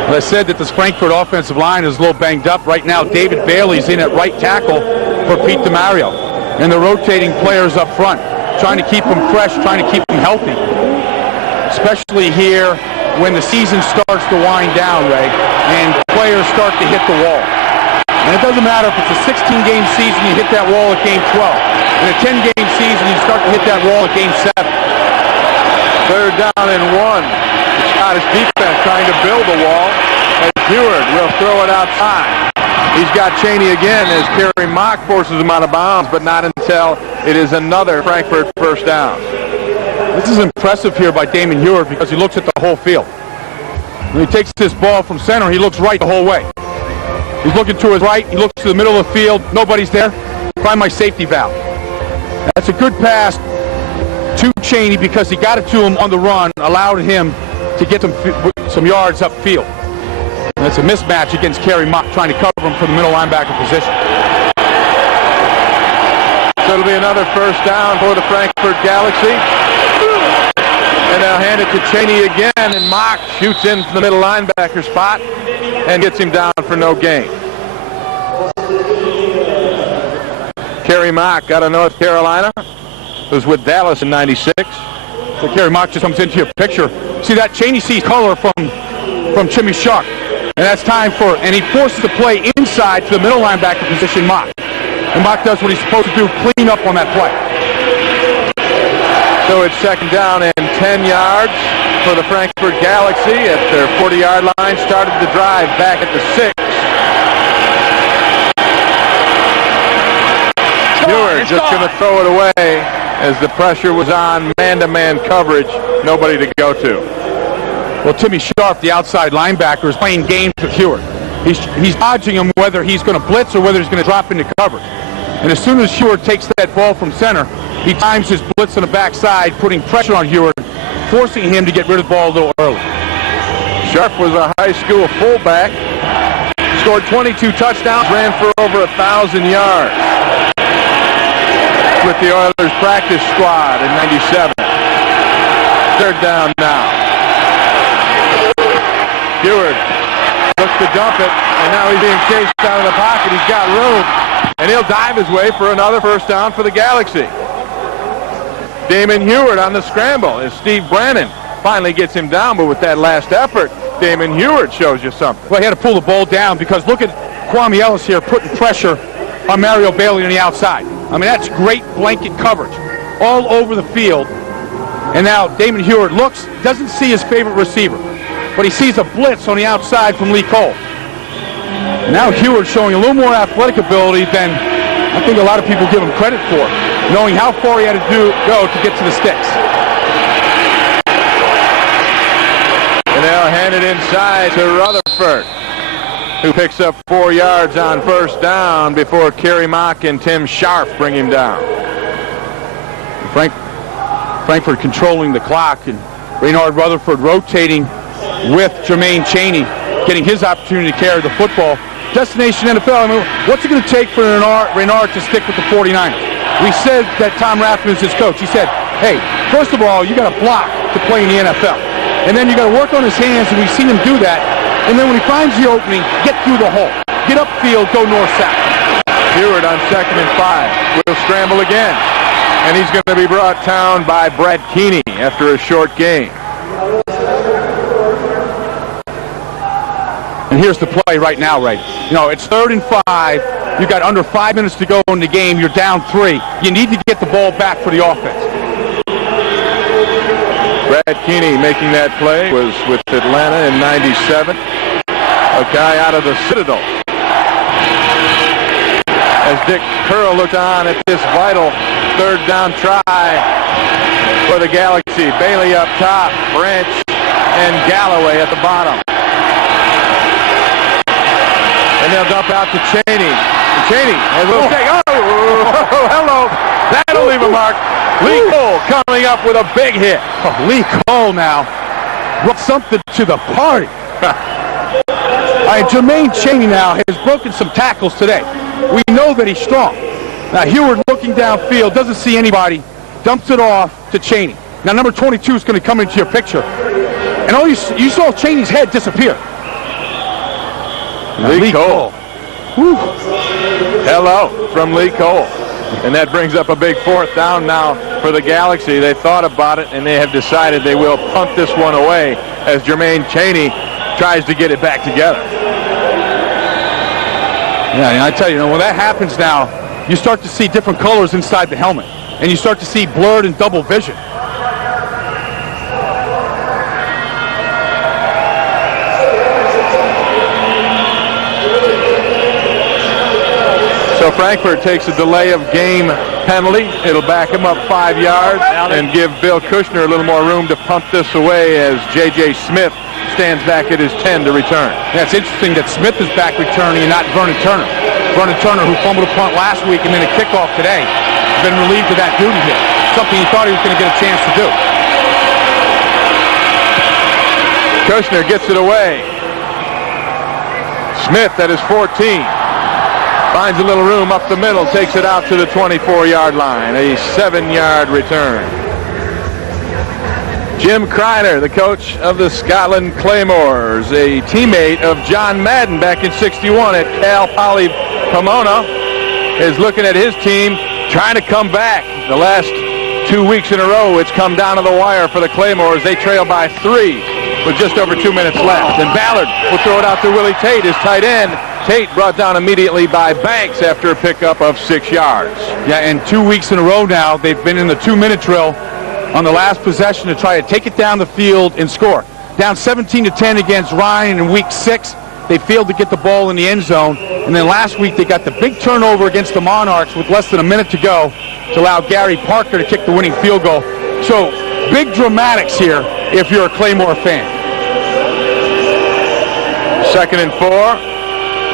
Well, I said that this Frankfurt offensive line is a little banged up. Right now, David Bailey's in at right tackle for Pete DeMario. And the rotating players up front. trying to keep them fresh, trying to keep them healthy. Especially here when the season starts to wind down, Ray, and players start to hit the wall. And it doesn't matter if it's a 16-game season, you hit that wall at game 12. In a 10-game season, you start to hit that wall at game 7. Third down and 1. The Scottish defense trying to build the wall. As Heward will throw it outside. He's got Cheney again as Kerry Mock forces him out of bounds, but not until it is another Frankfurt first down. This is impressive here by Damon Heward because he looks at the whole field. When he takes this ball from center, he looks right the whole way. He's looking to his right, he looks to the middle of the field, nobody's there. Find my safety valve. That's a good pass to Cheney because he got it to him on the run, allowed him to get some yards upfield. And it's a mismatch against Kerry Mock trying to cover him from the middle linebacker position. So it'll be another first down for the Frankfurt Galaxy. And they'll hand it to Cheney again, and Mock shoots in from the middle linebacker spot and gets him down for no gain. Kerry Mock out of North Carolina, who's with Dallas in '96. So Kerry Mock just comes into your picture. See that? Cheney sees color from Jimmy Sharp. And that's time for, and he forces the play inside to the middle linebacker position, Mock. And Mock does what he's supposed to do, clean up on that play. So it's second down and 10 yards for the Frankfurt Galaxy at their 40-yard line. Started the drive back at the 6. Heward just going to throw it away as the pressure was on man-to-man coverage. Nobody to go to. Well, Timmy Sharp, the outside linebacker, is playing games with Heward. He's dodging him whether he's going to blitz or whether he's going to drop into coverage. And as soon as Heward takes that ball from center, he times his blitz on the backside, putting pressure on Heward, forcing him to get rid of the ball a little early. Sharp was a high school fullback, scored 22 touchdowns, ran for over 1,000 yards with the Oilers practice squad in '97. Third down now. Heward looks to dump it, and now he's being chased out of the pocket. He's got room, and he'll dive his way for another first down for the Galaxy. Damon Heward on the scramble as Steve Brannon finally gets him down, but with that last effort, Damon Heward shows you something. Well, he had to pull the ball down because look at Kwame Ellis here putting pressure on Mario Bailey on the outside. I mean, that's great blanket coverage all over the field. And now Damon Heward looks, doesn't see his favorite receiver, but he sees a blitz on the outside from Lee Cole. Now Heward showing a little more athletic ability than I think a lot of people give him credit for, knowing how far he had to go to get to the sticks. And they'll hand it inside to Rutherford, who picks up 4 yards on first down before Kerry Mock and Tim Sharp bring him down. Frankfurt controlling the clock, and Raynard Rutherford rotating with Jermaine Cheney, getting his opportunity to carry the football. Destination NFL, I mean, what's it going to take for Raynard to stick with the 49ers? We said that Tom Rathman is his coach. He said, hey, first of all, you got to block to play in the NFL. And then you got to work on his hands, and we've seen him do that. And then when he finds the opening, get through the hole. Get upfield, go north-south. Heward on 2nd and 5. Will scramble again. And he's going to be brought down by Brad Keeney after a short gain. And here's the play right now, Ray. You know, it's 3rd and 5. You've got under 5 minutes to go in the game. You're down 3. You need to get the ball back for the offense. Brad Keeney making that play was with Atlanta in '97. A guy out of the Citadel. As Dick Curl looked on at this vital 3rd down try for the Galaxy. Bailey up top, Branch and Galloway at the bottom. And they'll dump out to Cheney. And Cheney has a little take. Oh, hello. That'll leave a mark. Lee Cole coming up with a big hit. Oh, Lee Cole now brought something to the party. Jermaine Cheney now has broken some tackles today. We know that he's strong. Now Heward looking downfield, doesn't see anybody, dumps it off to Cheney. Now number 22 is going to come into your picture. And all you saw Cheney's head disappear. Lee Cole. Hello from Lee Cole. And that brings up a big 4th down now for the Galaxy. They thought about it, and they have decided they will punt this one away as Jermaine Chaney tries to get it back together. Yeah, and I tell you, when that happens now, you start to see different colors inside the helmet, and you start to see blurred and double vision. So Frankfurt takes a delay of game penalty. It'll back him up 5 yards and give Bill Kushner a little more room to punt this away as J.J. Smith stands back at his 10 to return. Yeah, it's interesting that Smith is back returning and not Vernon Turner. Vernon Turner, who fumbled a punt last week and then a kickoff today, has been relieved of that duty here. Something he thought he was going to get a chance to do. Kushner gets it away. Smith at his 14. Finds a little room up the middle, takes it out to the 24-yard line. A 7-yard return. Jim Kreiner, the coach of the Scotland Claymores, a teammate of John Madden back in '61 at Cal Poly Pomona, is looking at his team trying to come back. The last 2 weeks in a row, it's come down to the wire for the Claymores. They trail by 3 with just over 2 minutes left. And Ballard will throw it out to Willie Tate, his tight end. Tate brought down immediately by Banks after a pickup of 6 yards. Yeah, and 2 weeks in a row now, they've been in the 2-minute drill on the last possession to try to take it down the field and score. Down 17-10 against Ryan in week 6. They failed to get the ball in the end zone. And then last week they got the big turnover against the Monarchs with less than a minute to go to allow Gary Parker to kick the winning field goal. So big dramatics here if you're a Claymore fan. 2nd and 4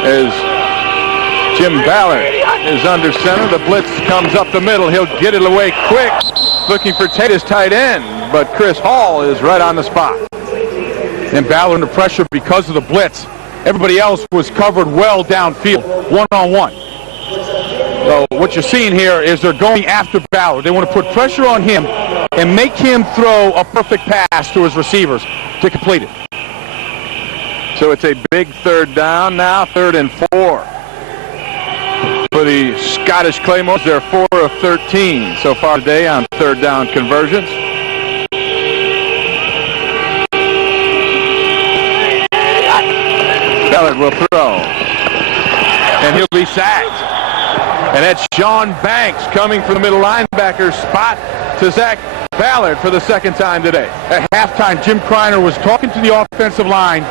as Jim Ballard is under center. The blitz comes up the middle. He'll get it away quick, looking for Tate, his tight end, but Chris Hall is right on the spot. And Ballard under pressure because of the blitz. Everybody else was covered well downfield, one-on-one. So what you're seeing here is they're going after Ballard. They want to put pressure on him and make him throw a perfect pass to his receivers to complete it. So it's a big 3rd down now, 3rd and 4. For the Scottish Claymores, they're 4 of 13 so far today on 3rd down conversions. Ballard will throw. And he'll be sacked. And that's Sean Banks coming from the middle linebacker spot to Zach Ballard for the 2nd time today. At halftime, Jim Kreiner was talking to the offensive line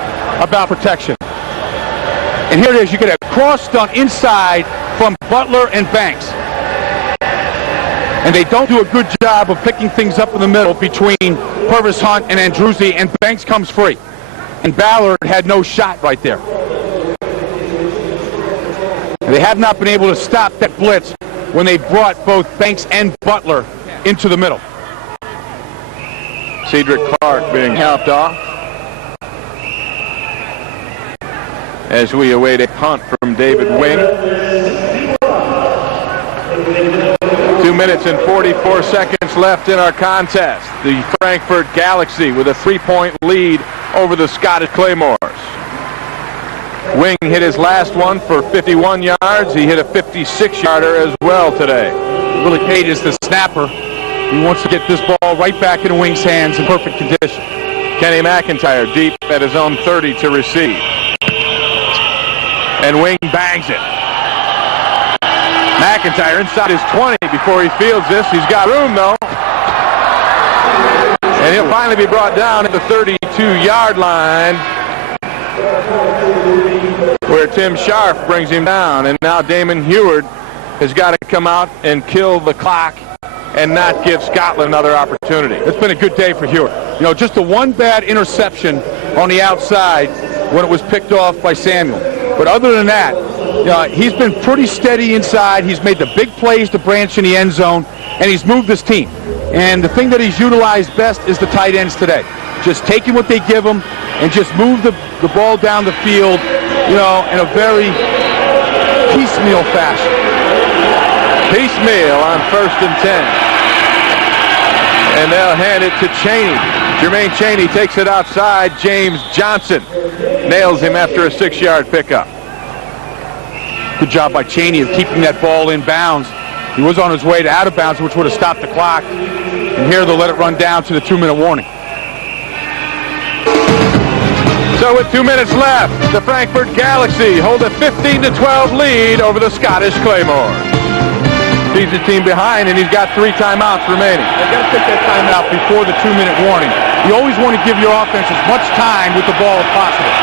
about protection. And here it is. You get a cross stunt inside from Butler and Banks. And they don't do a good job of picking things up in the middle between Purvis Hunt and Andruzzi, and Banks comes free. And Ballard had no shot right there. They have not been able to stop that blitz when they brought both Banks and Butler into the middle. Cedric Clark being helped off as we await a punt from David Wing. 2 minutes and 44 seconds left in our contest. The Frankfurt Galaxy with a 3-point lead over the Scottish Claymores. Wing hit his last one for 51 yards. He hit a 56-yarder as well today. Willie Tate is the snapper. He wants to get this ball right back in Wing's hands in perfect condition. Kenny McIntyre deep at his own 30 to receive. And Wing bangs it. McIntyre inside his 20 before he fields this. He's got room, though. And he'll finally be brought down at the 32-yard line, where Tim Scharf brings him down. And now Damon Heward has got to come out and kill the clock and not give Scotland another opportunity. It's been a good day for Heward. You know, just the one bad interception on the outside when it was picked off by Samuel. But other than that, he's been pretty steady inside. He's made the big plays to branch in the end zone, and he's moved this team. And the thing that he's utilized best is the tight ends today. Just taking what they give him and just move the ball down the field, in a very piecemeal fashion. Piecemeal on 1st and 10. And they'll hand it to Chaney. Jermaine Chaney takes it outside. James Johnson nails him after a 6-yard pickup. Good job by Chaney of keeping that ball in bounds He was on his way to out of bounds, which would have stopped the clock. And here they'll let it run down to the 2-minute warning. So with 2 minutes left, the Frankfurt Galaxy hold a 15-12 lead over the Scottish Claymores. He's the team behind, and he's got 3 timeouts remaining. They've got to take that timeout before the 2-minute warning. You always want to give your offense as much time with the ball as possible.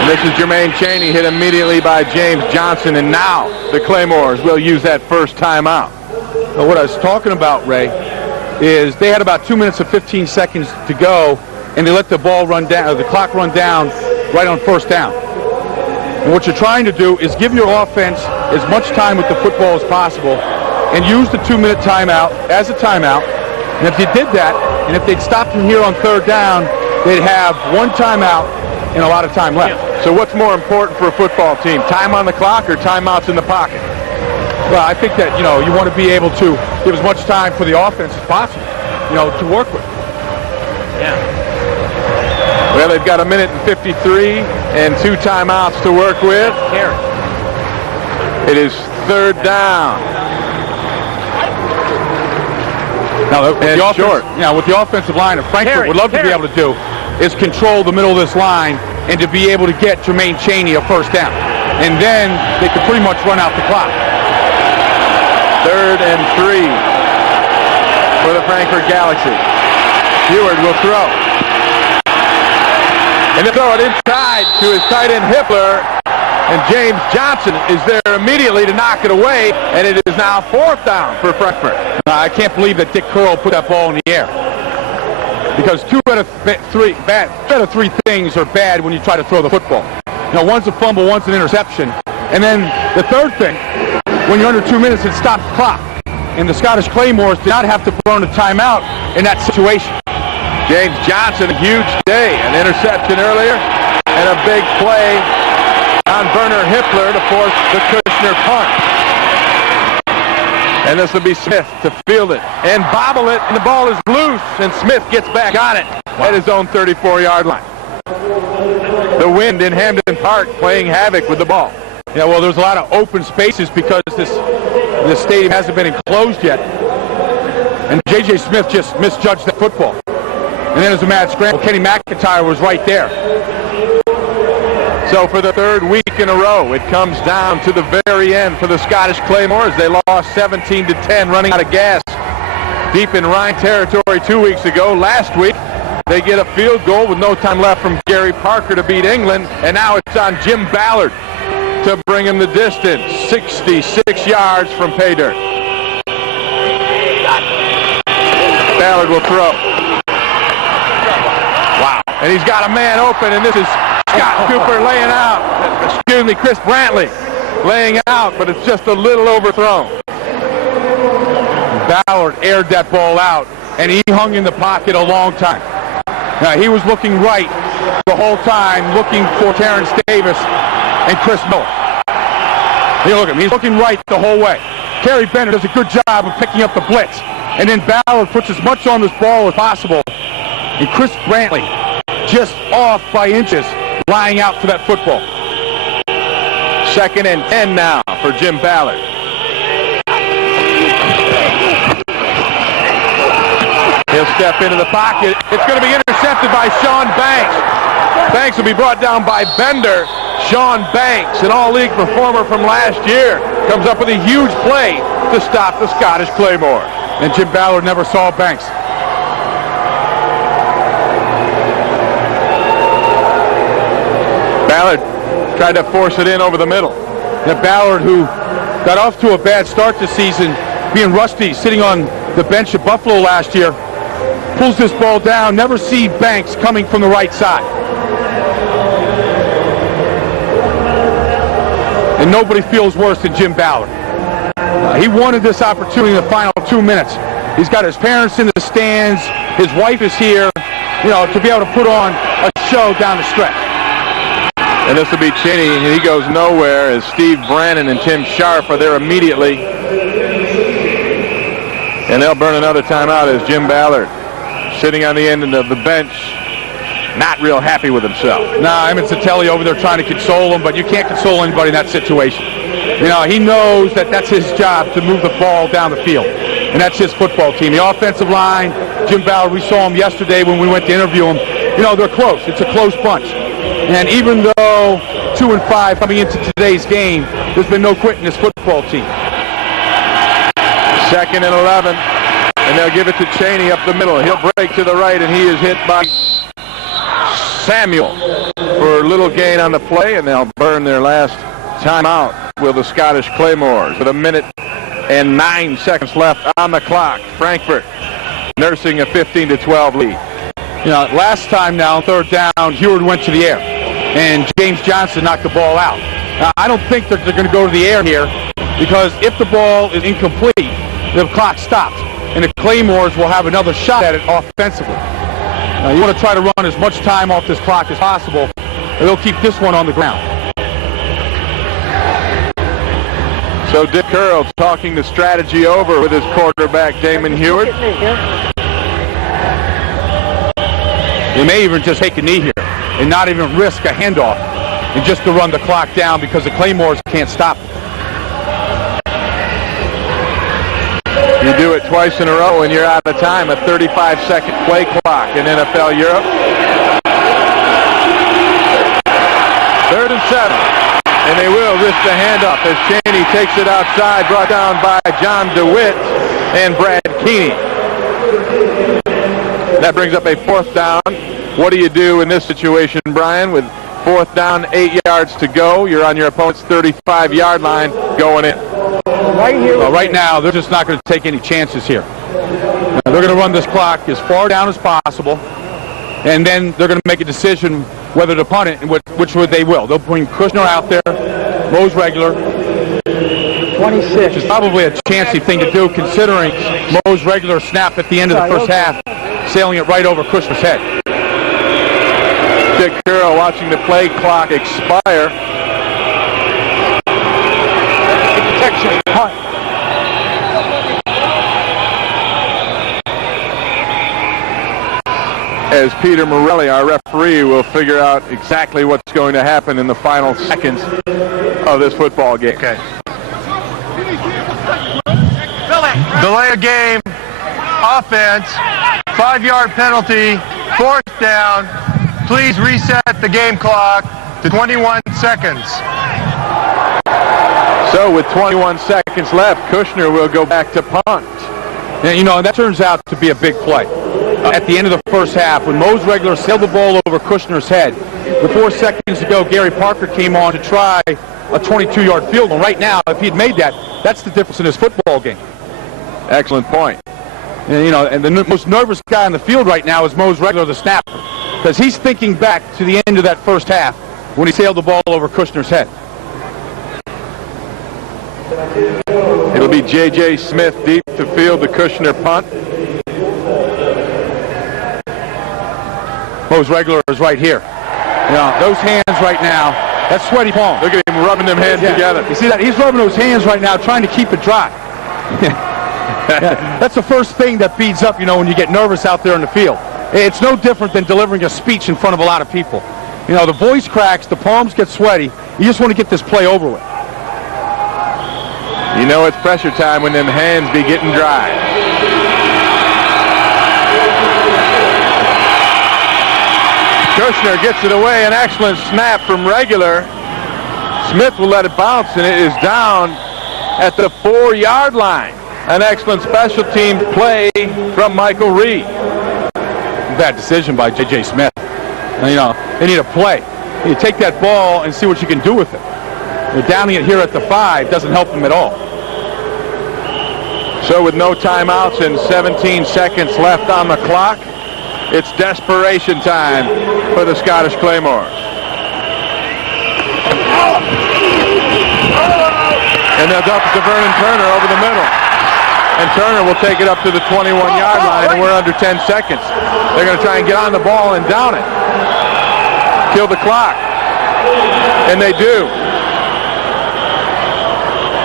And this is Jermaine Chaney, hit immediately by James Johnson, and now the Claymores will use that first timeout. Well, what I was talking about, Ray, is they had about 2 minutes and 15 seconds to go, and they let the ball run down, the clock run down right on first down. And what you're trying to do is give your offense as much time with the football as possible and use the 2-minute timeout as a timeout. And if you did that, and if they'd stopped from here on third down, they'd have 1 timeout and a lot of time left. So what's more important for a football team, time on the clock or timeouts in the pocket? Well, I think that, you want to be able to give as much time for the offense as possible, to work with. Yeah. Well, they've got 1 minute and 53 and 2 timeouts to work with. Carry. It is third down. Now, what the offensive line of Frankfurt would love to be able to do is control the middle of this line and to be able to get Jermaine Chaney a first down. And then they could pretty much run out the clock. 3rd and 3 for the Frankfurt Galaxy. Heward will throw. And they'll throw it inside to his tight end Hippler. And James Johnson is there immediately to knock it away. And it is now 4th down for Frankfurt. I can't believe that Dick Curl put that ball in the air. Because 2 out of 3 things are bad when you try to throw the football. One's a fumble, one's an interception. And then the third thing, when you're under 2 minutes, it stops the clock. And the Scottish Claymores did not have to burn a timeout in that situation. James Johnson, a huge day. An interception earlier and a big play on Werner Hippler to force the Kushner punt. And this will be Smith to field it and bobble it, and the ball is loose, and Smith gets back on it at his own 34-yard line. The wind in Hampden Park playing havoc with the ball. Yeah, well, there's a lot of open spaces because this stadium hasn't been enclosed yet. And J.J. Smith just misjudged the football. And then there's a mad scramble. Kenny McIntyre was right there. So for the 3rd week in a row, it comes down to the very end for the Scottish Claymores. They lost 17-10, running out of gas deep in Rhine territory 2 weeks ago. Last week, they get a field goal with no time left from Gary Parker to beat England. And now it's on Jim Ballard to bring him the distance, 66 yards from pay dirt. Ballard will throw. Wow. And he's got a man open, and this is Scott Cooper laying out. Chris Brantley laying out, but it's just a little overthrown. Ballard aired that ball out, and he hung in the pocket a long time. Now, he was looking right the whole time, looking for Terrence Davis and Chris Miller. Hey, look at him. He's looking right the whole way. Kerry Bennett does a good job of picking up the blitz, and then Ballard puts as much on this ball as possible. And Chris Brantley just off by inches, lying out for that football. 2nd and 10 now for Jim Ballard. He'll step into the pocket. It's going to be intercepted by Sean Banks. Banks will be brought down by Bender. Sean Banks, an all-league performer from last year, comes up with a huge play to stop the Scottish Claymore. And Jim Ballard never saw Banks. Ballard tried to force it in over the middle. Now Ballard, who got off to a bad start this season, being rusty, sitting on the bench at Buffalo last year, pulls this ball down, never see Banks coming from the right side. And nobody feels worse than Jim Ballard. He wanted this opportunity in the final 2 minutes. He's got his parents in the stands. His wife is here, to be able to put on a show down the stretch. And this will be Cheney, and he goes nowhere as Steve Brannon and Tim Sharp are there immediately. And they'll burn another timeout as Jim Ballard, sitting on the end of the bench, not real happy with himself. Nah, Emmett Satelli over there trying to console him, but you can't console anybody in that situation. You know, he knows that that's his job to move the ball down the field. And that's his football team. The offensive line, Jim Ballard, we saw him yesterday when we went to interview him. You know, they're close. It's a close bunch. And even though 2-5 coming into today's game, there's been no quit in this football team. 2nd and 11. And they'll give it to Cheney up the middle. He'll break to the right, and he is hit by Samuel for a little gain on the play, and they'll burn their last timeout with the Scottish Claymores with 1 minute and 9 seconds left on the clock. Frankfurt nursing a 15-12 lead. You know, last time now, 3rd down, Heward went to the air, and James Johnson knocked the ball out. Now, I don't think that they're going to go to the air here, because if the ball is incomplete, the clock stops, and the Claymores will have another shot at it offensively. You want to try to run as much time off this clock as possible, and they'll keep this one on the ground. So Dick Curl talking the strategy over with his quarterback, Damon Heward. They may even just take a knee here and not even risk a handoff and just to run the clock down because the Claymores can't stop it. You do it twice in a row and you're out of time. A 35-second play clock in NFL Europe. 3rd and 7. And they will risk the handoff as Cheney takes it outside, brought down by John DeWitt and Brad Keeney. That brings up a 4th down. What do you do in this situation, Brian? With 4th down, 8 yards to go. You're on your opponent's 35-yard line going in. Well, right now, they're just not going to take any chances here. They're going to run this clock as far down as possible, and then they're going to make a decision whether to punt it, and which they will. They'll bring Kushner out there, Mose Regular. 26. Which is probably a chancy thing to do, considering Mose Regular snap at the end of the first half, sailing it right over Kushner's head. Dick Curl watching the play clock expire. Protection. Punt. As Peter Morelli, our referee, will figure out exactly what's going to happen in the final seconds of this football game. Okay. Delay of game, offense, 5-yard penalty, 4th down. Please reset the game clock to 21 seconds. So with 21 seconds left, Kushner will go back to punt. And, you know, that turns out to be a big play. At the end of the first half, when Mose Regular sailed the ball over Kushner's head, with 4 seconds to go, Gary Parker came on to try a 22-yard field goal. Right now, if he had made that, that's the difference in this football game. Excellent point. And, you know, and the most nervous guy on the field right now is Mose Regular, the snapper, because he's thinking back to the end of that first half when he sailed the ball over Kushner's head. It'll be J.J. Smith deep to field the Kushner punt. Mose Regular is right here. You know, those hands right now, that's sweaty palm. Look at him rubbing them hands together. You see that? He's rubbing those hands right now, trying to keep it dry. That's the first thing that beads up, you know, when you get nervous out there in the field. It's no different than delivering a speech in front of a lot of people. You know, the voice cracks, the palms get sweaty. You just want to get this play over with. You know it's pressure time when them hands be getting dry. Kushner gets it away, an excellent snap from Regular. Smith will let it bounce, and it is down at the 4-yard line. An excellent special team play from Michael Reed. Bad decision by J.J. Smith. You know, they need a play. You take that ball and see what you can do with it. You're downing it here at the 5 doesn't help them at all. So with no timeouts and 17 seconds left on the clock, it's desperation time for the Scottish Claymores. And they'll dump it to Vernon Turner over the middle. And Turner will take it up to the 21-yard line, and we're under 10 seconds. They're going to try and get on the ball and down it. Kill the clock. And they do.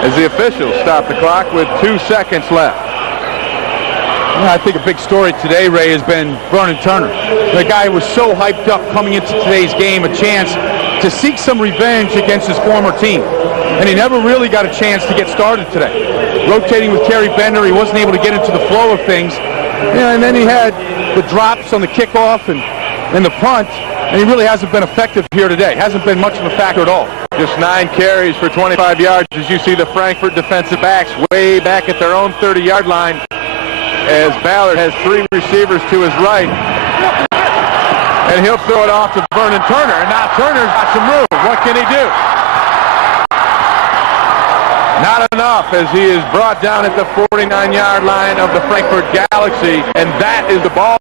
As the officials stop the clock with 2 seconds left. Yeah, I think a big story today, Ray, has been Vernon Turner. The guy was so hyped up coming into today's game, a chance to seek some revenge against his former team. and he never really got a chance to get started today. Rotating with Terry Bender, he wasn't able to get into the flow of things. And then he had the drops on the kickoff and the punt, and he really hasn't been effective here today. Hasn't been much of a factor at all. Just 9 carries for 25 yards as you see the Frankfurt defensive backs way back at their own 30-yard line as Ballard has 3 receivers to his right. And he'll throw it off to Vernon Turner. And now Turner's got some room. What can he do? Not enough as he is brought down at the 49-yard line of the Frankfurt Galaxy. And that is the ball